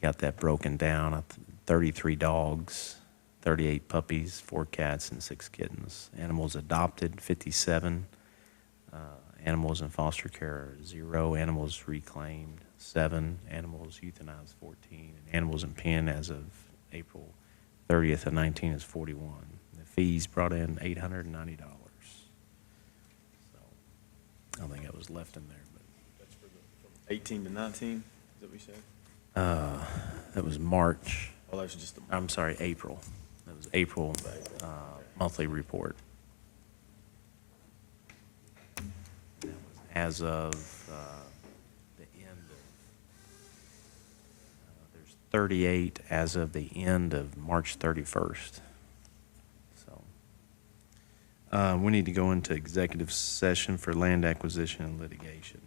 got that broken down. 33 dogs, 38 puppies, 4 cats, and 6 kittens. Animals adopted, 57. Animals in foster care, 0. Animals reclaimed, 7. Animals euthanized, 14. And animals in pen as of April 30th of 19 is 41. The fees brought in $890. So I don't think that was left in there, but 18 to 19, is that what we said? that was March. Oh, that was just the. I'm sorry, April. That was April monthly report. That was as of the end of, there's 38 as of the end of March 31st. So we need to go into executive session for land acquisition and litigation.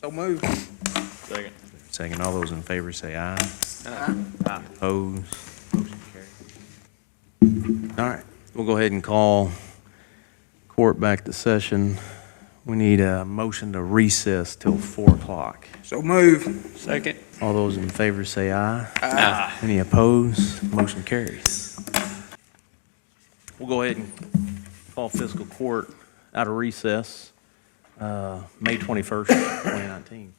So moved. Second. Second, all those in favor say aye. Aye. Opposed? Motion carried. All right, we'll go ahead and call court back to session. We need a motion to recess till 4 o'clock. So moved. Second. All those in favor say aye. Aye. Any opposed? Motion carries. We'll go ahead and call fiscal court out of recess, May 21st, 2019.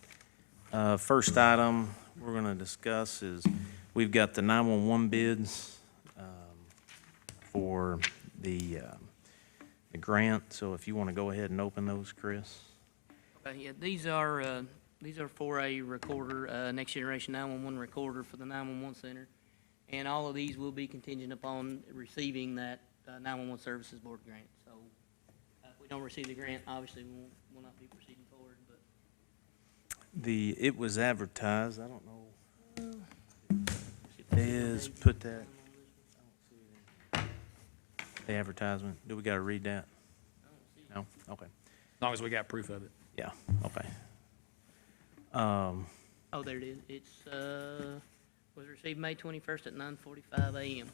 First item we're going to discuss is we've got the 911 bids for the grant. So if you want to go ahead and open those, Chris. Yeah, these are for a recorder, next generation 911 recorder for the 911 center. And all of these will be contingent upon receiving that 911 Services Board grant. So if we don't receive the grant, obviously we'll not be proceeding forward, but. It was advertised, I don't know. Is put that, the advertisement, do we gotta read that? No, okay, As long as we got proof of it. yeah, okay. Oh, there it is. It's, was received May 21st at 9:45 a.m.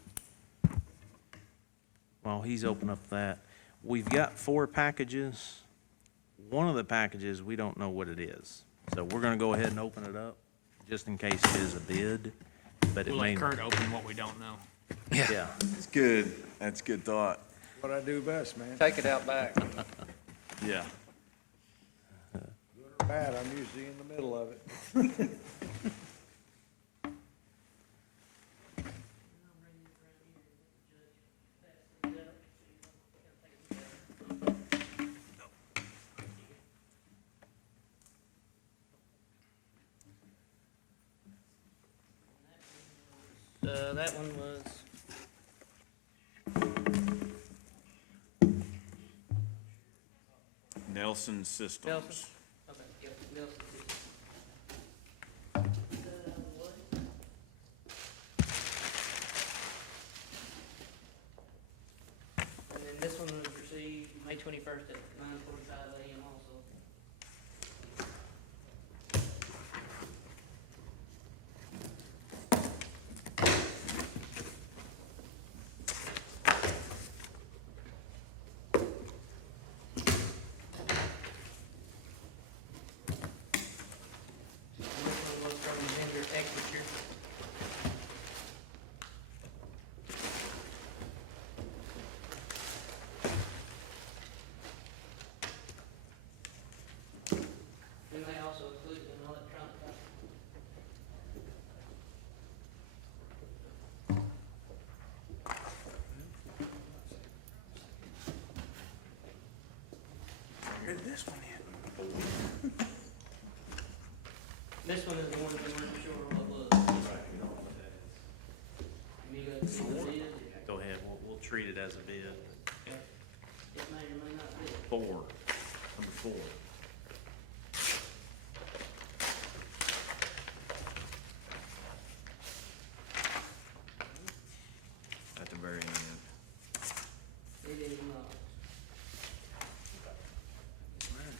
While he's opening up that, we've got 4 packages. One of the packages, we don't know what it is. So we're gonna go ahead and open it up, just in case it is a bid, but it We'll may. let Kurt open what we don't know. Yeah, It's good. That's good thought. What I do best, man. Take it out back. Yeah. Good or bad, I'm usually in the middle of it. That one was, Nelson Systems. Nelson? Okay, yep, Nelson. And then this one was received May 21st at 9:45 a.m. also. And this one was from vendor Exeter. And they also include an electronic copy. Where did this one in? This one is the one we weren't sure what was. You got to see what it is. go ahead, we'll treat it as a bid. It may or may not be. 4. Number 4. At the very end. It is not.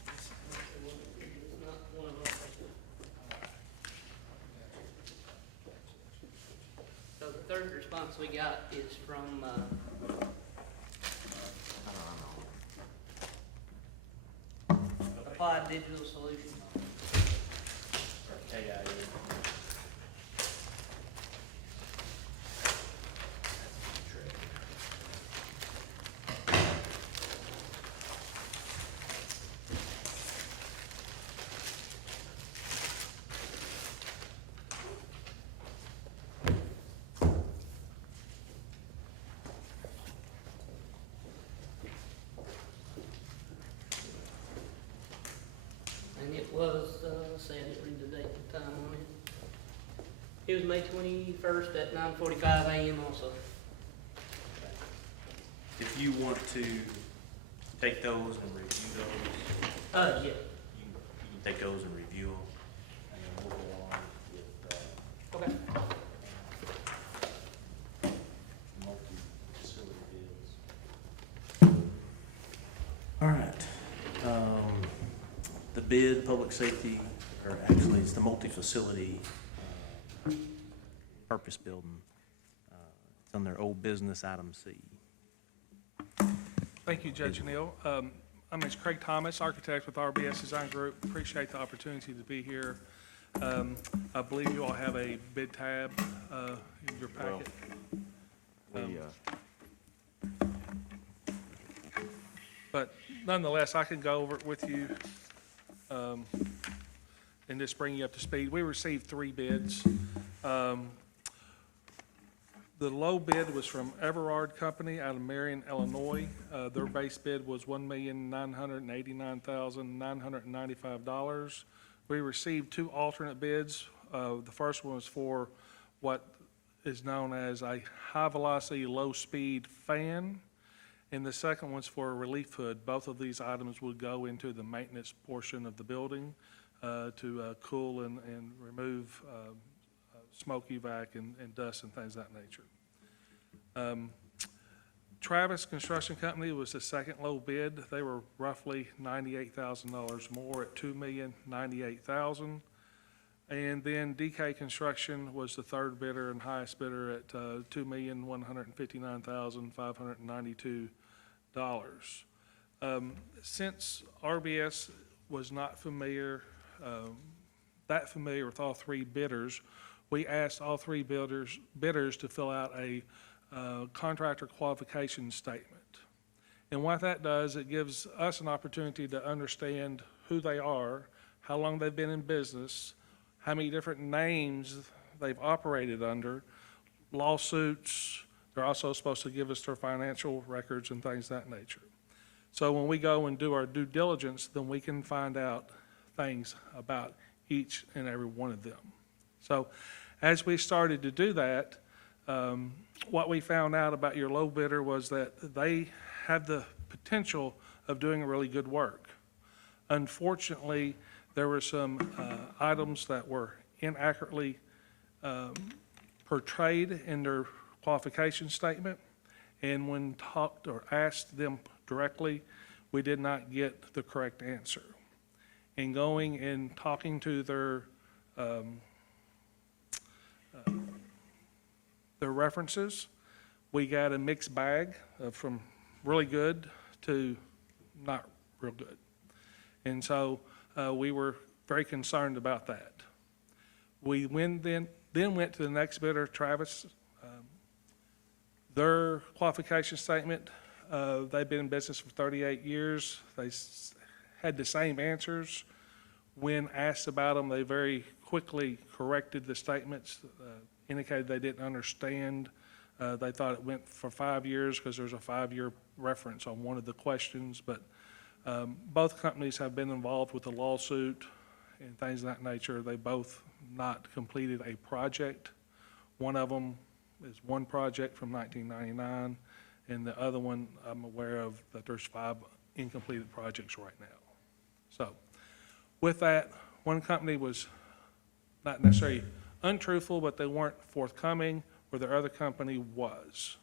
It's not one of our. So the third response we got is from, Applied Digital Solutions. And it was, let's see, I didn't read the date and time on it. It was May 21st at 9:45 a.m. also. If you want to take those and review those, Yeah. you can take those and review them, and then we'll go on with, Okay. multi-facility bids. All right, the bid, public safety, or actually, it's the multi-facility, purpose building. It's on their old business item C. Thank you, Judge Neal. My name is Craig Thomas, architect with RBS Design Group. Appreciate the opportunity to be here. I believe you all have a bid tab in your packet. But nonetheless, I can go over it with you and just bring you up to speed. We received 3 bids. The low bid was from Everard Company out of Marion, Illinois. Their base bid was $1,989,995. We received 2 alternate bids. The first one was for what is known as a high-velocity, low-speed fan, and the second one's for a relief hood. Both of these items would go into the maintenance portion of the building. to cool and remove smoke evac and dust and things of that nature. Travis Construction Company was the second low bid. They were roughly $98,000 more at $2,098,000. And then DK Construction was the third bidder and highest bidder at $2,159,592. Since RBS was not that familiar with all three bidders, we asked all three bidders to fill out a contractor qualification statement. And what that does, it gives us an opportunity to understand who they are, how long they've been in business, how many different names they've operated under, lawsuits. They're also supposed to give us their financial records and things of that nature. So when we go and do our due diligence, then we can find out things about each and every one of them. So as we started to do that, what we found out about your low bidder was that they have the potential of doing really good work. Unfortunately, there were some items that were inaccurately portrayed in their qualification statement, and when talked or asked them directly, we did not get the correct answer. In going and talking to their references, we got a mixed bag from really good to not real good. And so we were very concerned about that. We then went to the next bidder, Travis. Their qualification statement, they've been in business for 38 years. They had the same answers. When asked about them, they very quickly corrected the statements, indicated they didn't understand. They thought it went for 5 years because there's a 5-year reference on one of the questions. But both companies have been involved with a lawsuit and things of that nature. They both not completed a project. One of them is one project from 1999, and the other one I'm aware of that there's 5 incompleted projects right now. So with that, one company was not necessarily untruthful, but they weren't forthcoming, where the other company was.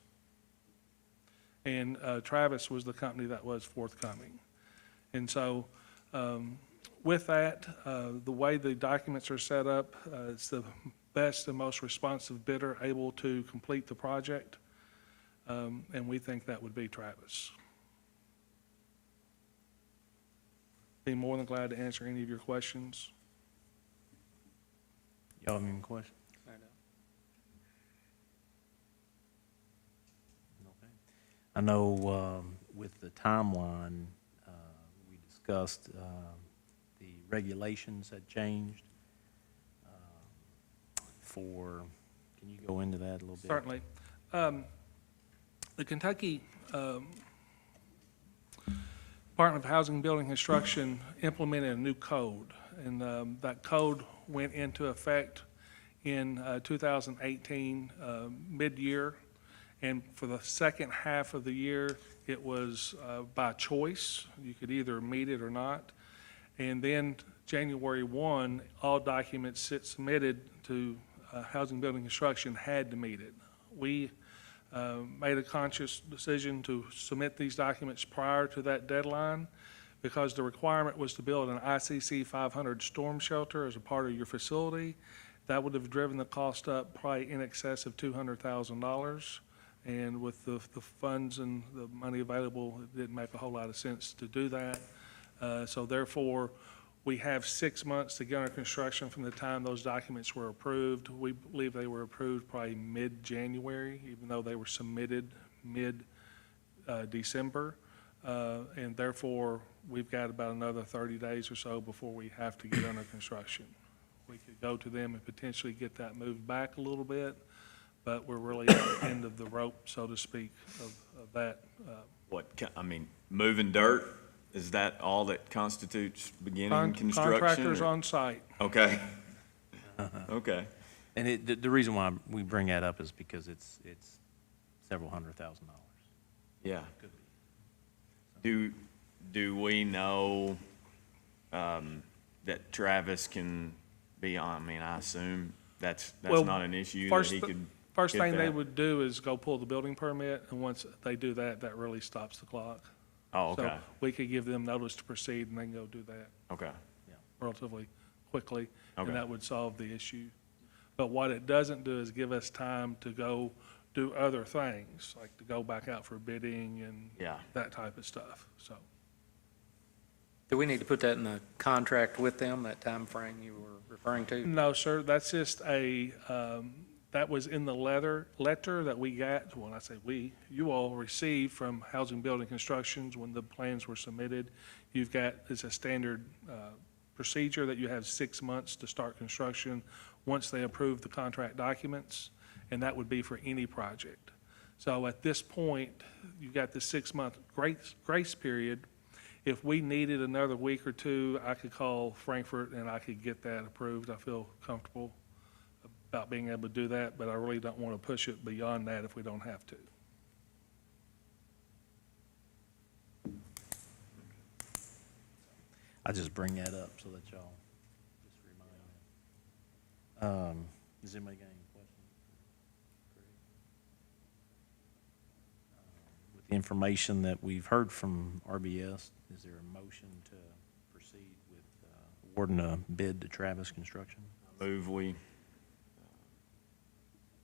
And Travis was the company that was forthcoming. And so with that, the way the documents are set up, it's the best and most responsive bidder able to complete the project, and we think that would be Travis. Be more than glad to answer any of your questions. Y'all have any questions? Okay. I know with the timeline, we discussed the regulations had changed for, can you go into that a little bit? Certainly. The Kentucky Department of Housing, Building, Construction implemented a new code, and that code went into effect in 2018, mid-year, and for the second half of the year, it was by choice. You could either meet it or not. And then January 1, all documents submitted to Housing, Building, Construction had to meet it. We made a conscious decision to submit these documents prior to that deadline because the requirement was to build an ICC 500 storm shelter as a part of your facility. That would have driven the cost up probably in excess of $200,000. And with the funds and the money available, it didn't make a whole lot of sense to do that. So therefore, we have 6 months to get under construction from the time those documents were approved. We believe they were approved probably mid-January, even though they were submitted mid-December. And therefore, we've got about another 30 days or so before we have to get under construction. We could go to them and potentially get that moved back a little bit, but we're really at the end of the rope, so to speak, of that. Moving dirt? Is that all that constitutes beginning construction? Contractors on site. Okay. Okay. And the reason why we bring that up is because it's several $100,000. Yeah. Do we know that Travis can be on, I mean, I assume that's Well, not an issue that First, he could first get thing they that? would do is go pull the building permit, and once they do that, that really stops the clock. Oh, So okay, we could give them notice to proceed, and they can go do that okay, relatively quickly, Okay. and that would solve the issue. But what it doesn't do is give us time to go do other things, like to go back out for bidding and yeah. that type of stuff, so. Do we need to put that in the contract with them, that time frame you were referring to? No, sir, that's just that was in the letter that we got, when I say we, you all received from Housing Building Constructions when the plans were submitted. You've got, it's a standard procedure that you have 6 months to start construction once they approve the contract documents, and that would be for any project. So at this point, you got the 6-month grace period. If we needed another week or two, I could call Frankfurt and I could get that approved. I feel comfortable about being able to do that, but I really don't want to push it beyond that if we don't have to. I just bring that up so that y'all just remind me. Does anybody got any questions? With the information that we've heard from RBS, is there a motion to proceed with awarding a bid to Travis Construction? We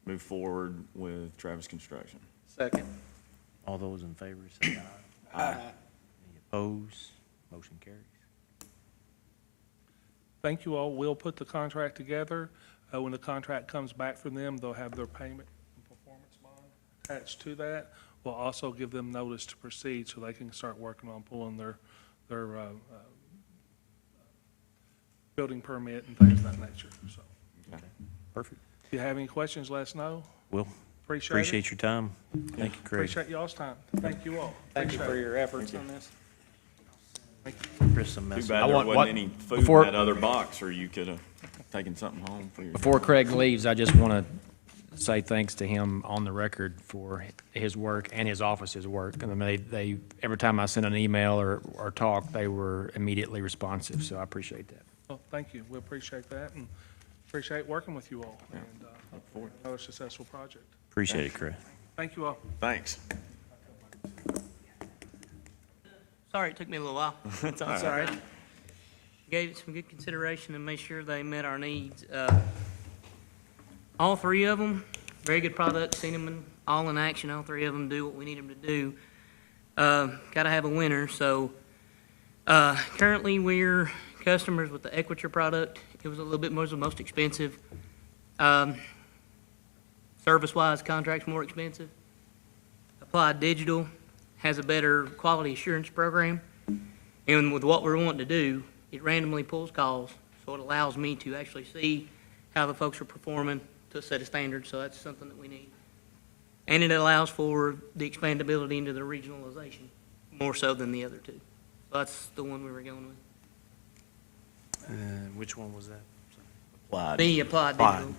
move forward with Travis Construction. Second. All those in favor say aye. Aye. Any opposed? Motion carries. Thank you all. We'll put the contract together. When the contract comes back from them, they'll have their payment and performance bond attached to that. We'll also give them notice to proceed so they can start working on pulling their building permit and things of that nature, so. Perfect. If you have any questions, let us know. Well, Appreciate it. appreciate your time. Thank you, Craig. Appreciate y'all's time. Thank you all. Thank you for Appreciate it. your efforts on this. Chris, some Too message. bad I there want- wasn't what- any food in before- that other box, or you could have taken something home for your. Before Craig leaves, I just want to say thanks to him on the record for his work and his office's work. I mean, they, every time I sent an email or talk, they were immediately responsive, so I appreciate that. Well, thank you. We appreciate that and appreciate working with you all and Look forward. another successful project. Appreciate it, Craig. Thank you all. Thanks. Sorry it took me a little while. That's all right. Sorry. Gave it some good consideration and made sure they met our needs. All three of them, very good product, seen them all in action. All three of them do what we need them to do. Gotta have a winner, so, currently we're customers with the Equiture product. It was a little bit more, the most expensive. Service-wise, contract's more expensive. Applied Digital has a better quality assurance program. And with what we're wanting to do, it randomly pulls calls, so it allows me to actually see how the folks are performing to a set of standards, so that's something that we need. And it allows for the expandability into the regionalization, more so than the other two. So that's the one we were going with. Which one was that? Applied. The Applied Applied. Digital.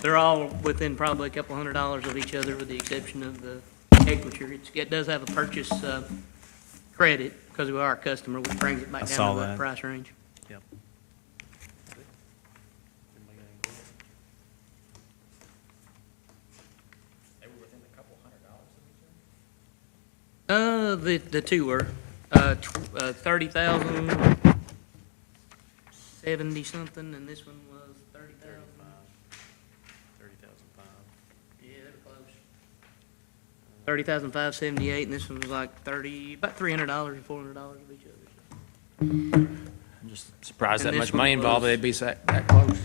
They're all within probably a couple $100 of each other with the exception of the Equiture. It does have a purchase credit because we are a customer, which brings it back I down saw to the that. price range. Yep. The two were, 30,000, 70 something, and this one was 30,000. 30,005. Yeah, they were close. 30,578, and this one was like about $300 and $400 of each other. I'm just surprised And that this much money one involved, was- they'd be that close.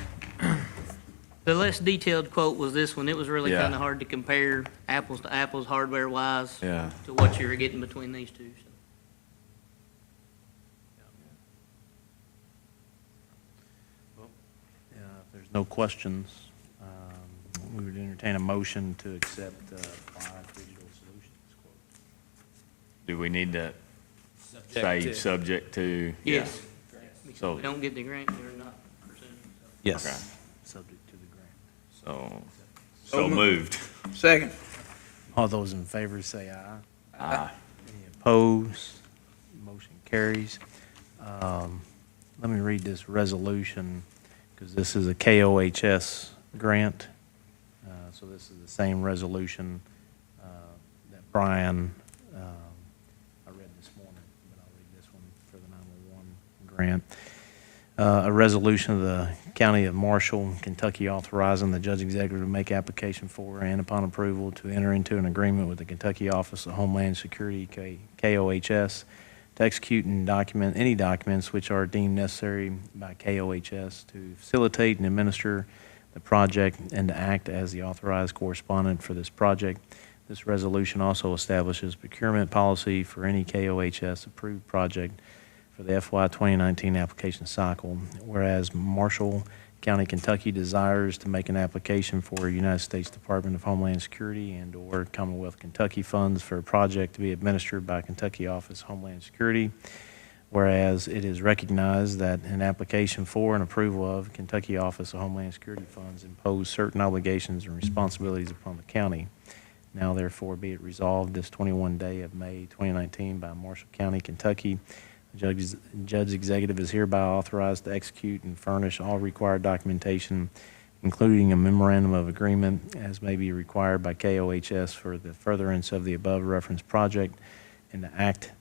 The less detailed quote was this one. It was really Yeah. kind of hard to compare apples to apples, hardware-wise, Yeah. to what you were getting between these two. So. If there's no questions, we would entertain a motion to accept Applied Digital Solutions quote. Do we need to say to- subject to? Yes. Because So- if we don't get the grant, we're not pursuing. Yes. Okay. Subject to the grant. So moved. Second. All those in favor say aye. Aye. Any opposed? Motion carries. let me read this resolution, because this is a KOHS grant. So this is the same resolution that Brian, I read this morning, but I'll read this one for the 911 grant. A resolution of the County of Marshall, Kentucky, authorizing the judge executive to make application for and upon approval to enter into an agreement with the Kentucky Office of Homeland Security, KOHS, to execute and document any documents which are deemed necessary by KOHS to facilitate and administer the project and to act as the authorized correspondent for this project. This resolution also establishes procurement policy for any KOHS-approved project for the FY 2019 application cycle, whereas Marshall County, Kentucky desires to make an application for United States Department of Homeland Security and/or Commonwealth Kentucky funds for a project to be administered by Kentucky Office of Homeland Security, whereas it is recognized that an application for and approval of Kentucky Office of Homeland Security funds impose certain obligations and responsibilities upon the county. Now therefore be it resolved this 21 day of May 2019 by Marshall County, Kentucky, the judge executive is hereby authorized to execute and furnish all required documentation, including a memorandum of agreement as may be required by KOHS for the furtherance of the above referenced project, and to act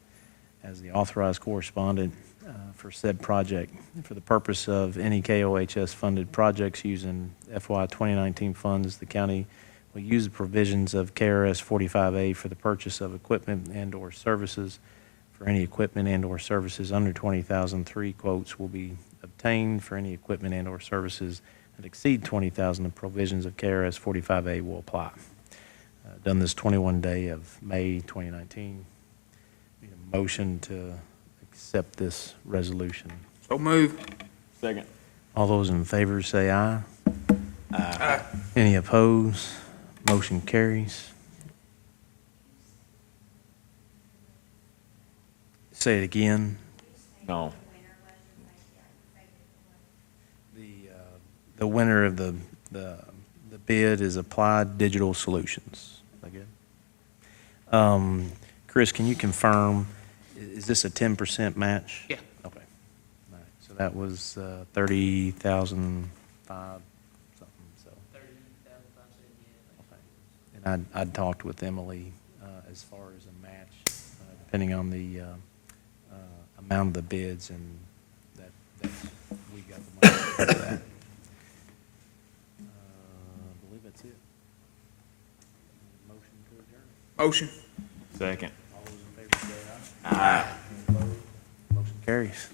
as the authorized correspondent for said project for the purpose of any KOHS funded projects using FY 2019 funds. The county will use the provisions of KRS 45A for the purchase of equipment and/or services. For any equipment and/or services under $20,000, 3 quotes will be obtained. For any equipment and/or services that exceed $20,000, the provisions of KRS 45A will apply. Done this 21 day of May 2019. Need a motion to accept this resolution. So move. Second. All those in favor say aye. Aye. Any opposed? Motion carries. Say it again. No. The winner of the bid is Applied Digital Solutions. Is that good? Chris, can you confirm, is this a 10% match? Yeah. Okay. All right. So that was 30,005 something, so. 30,578. Okay. And I'd talked with Emily as far as a match, depending on the amount of the bids, and that we got the money for that. I believe that's it. Motion to adjourn. Motion. Second. All those in favor say aye. Aye. Motion carries.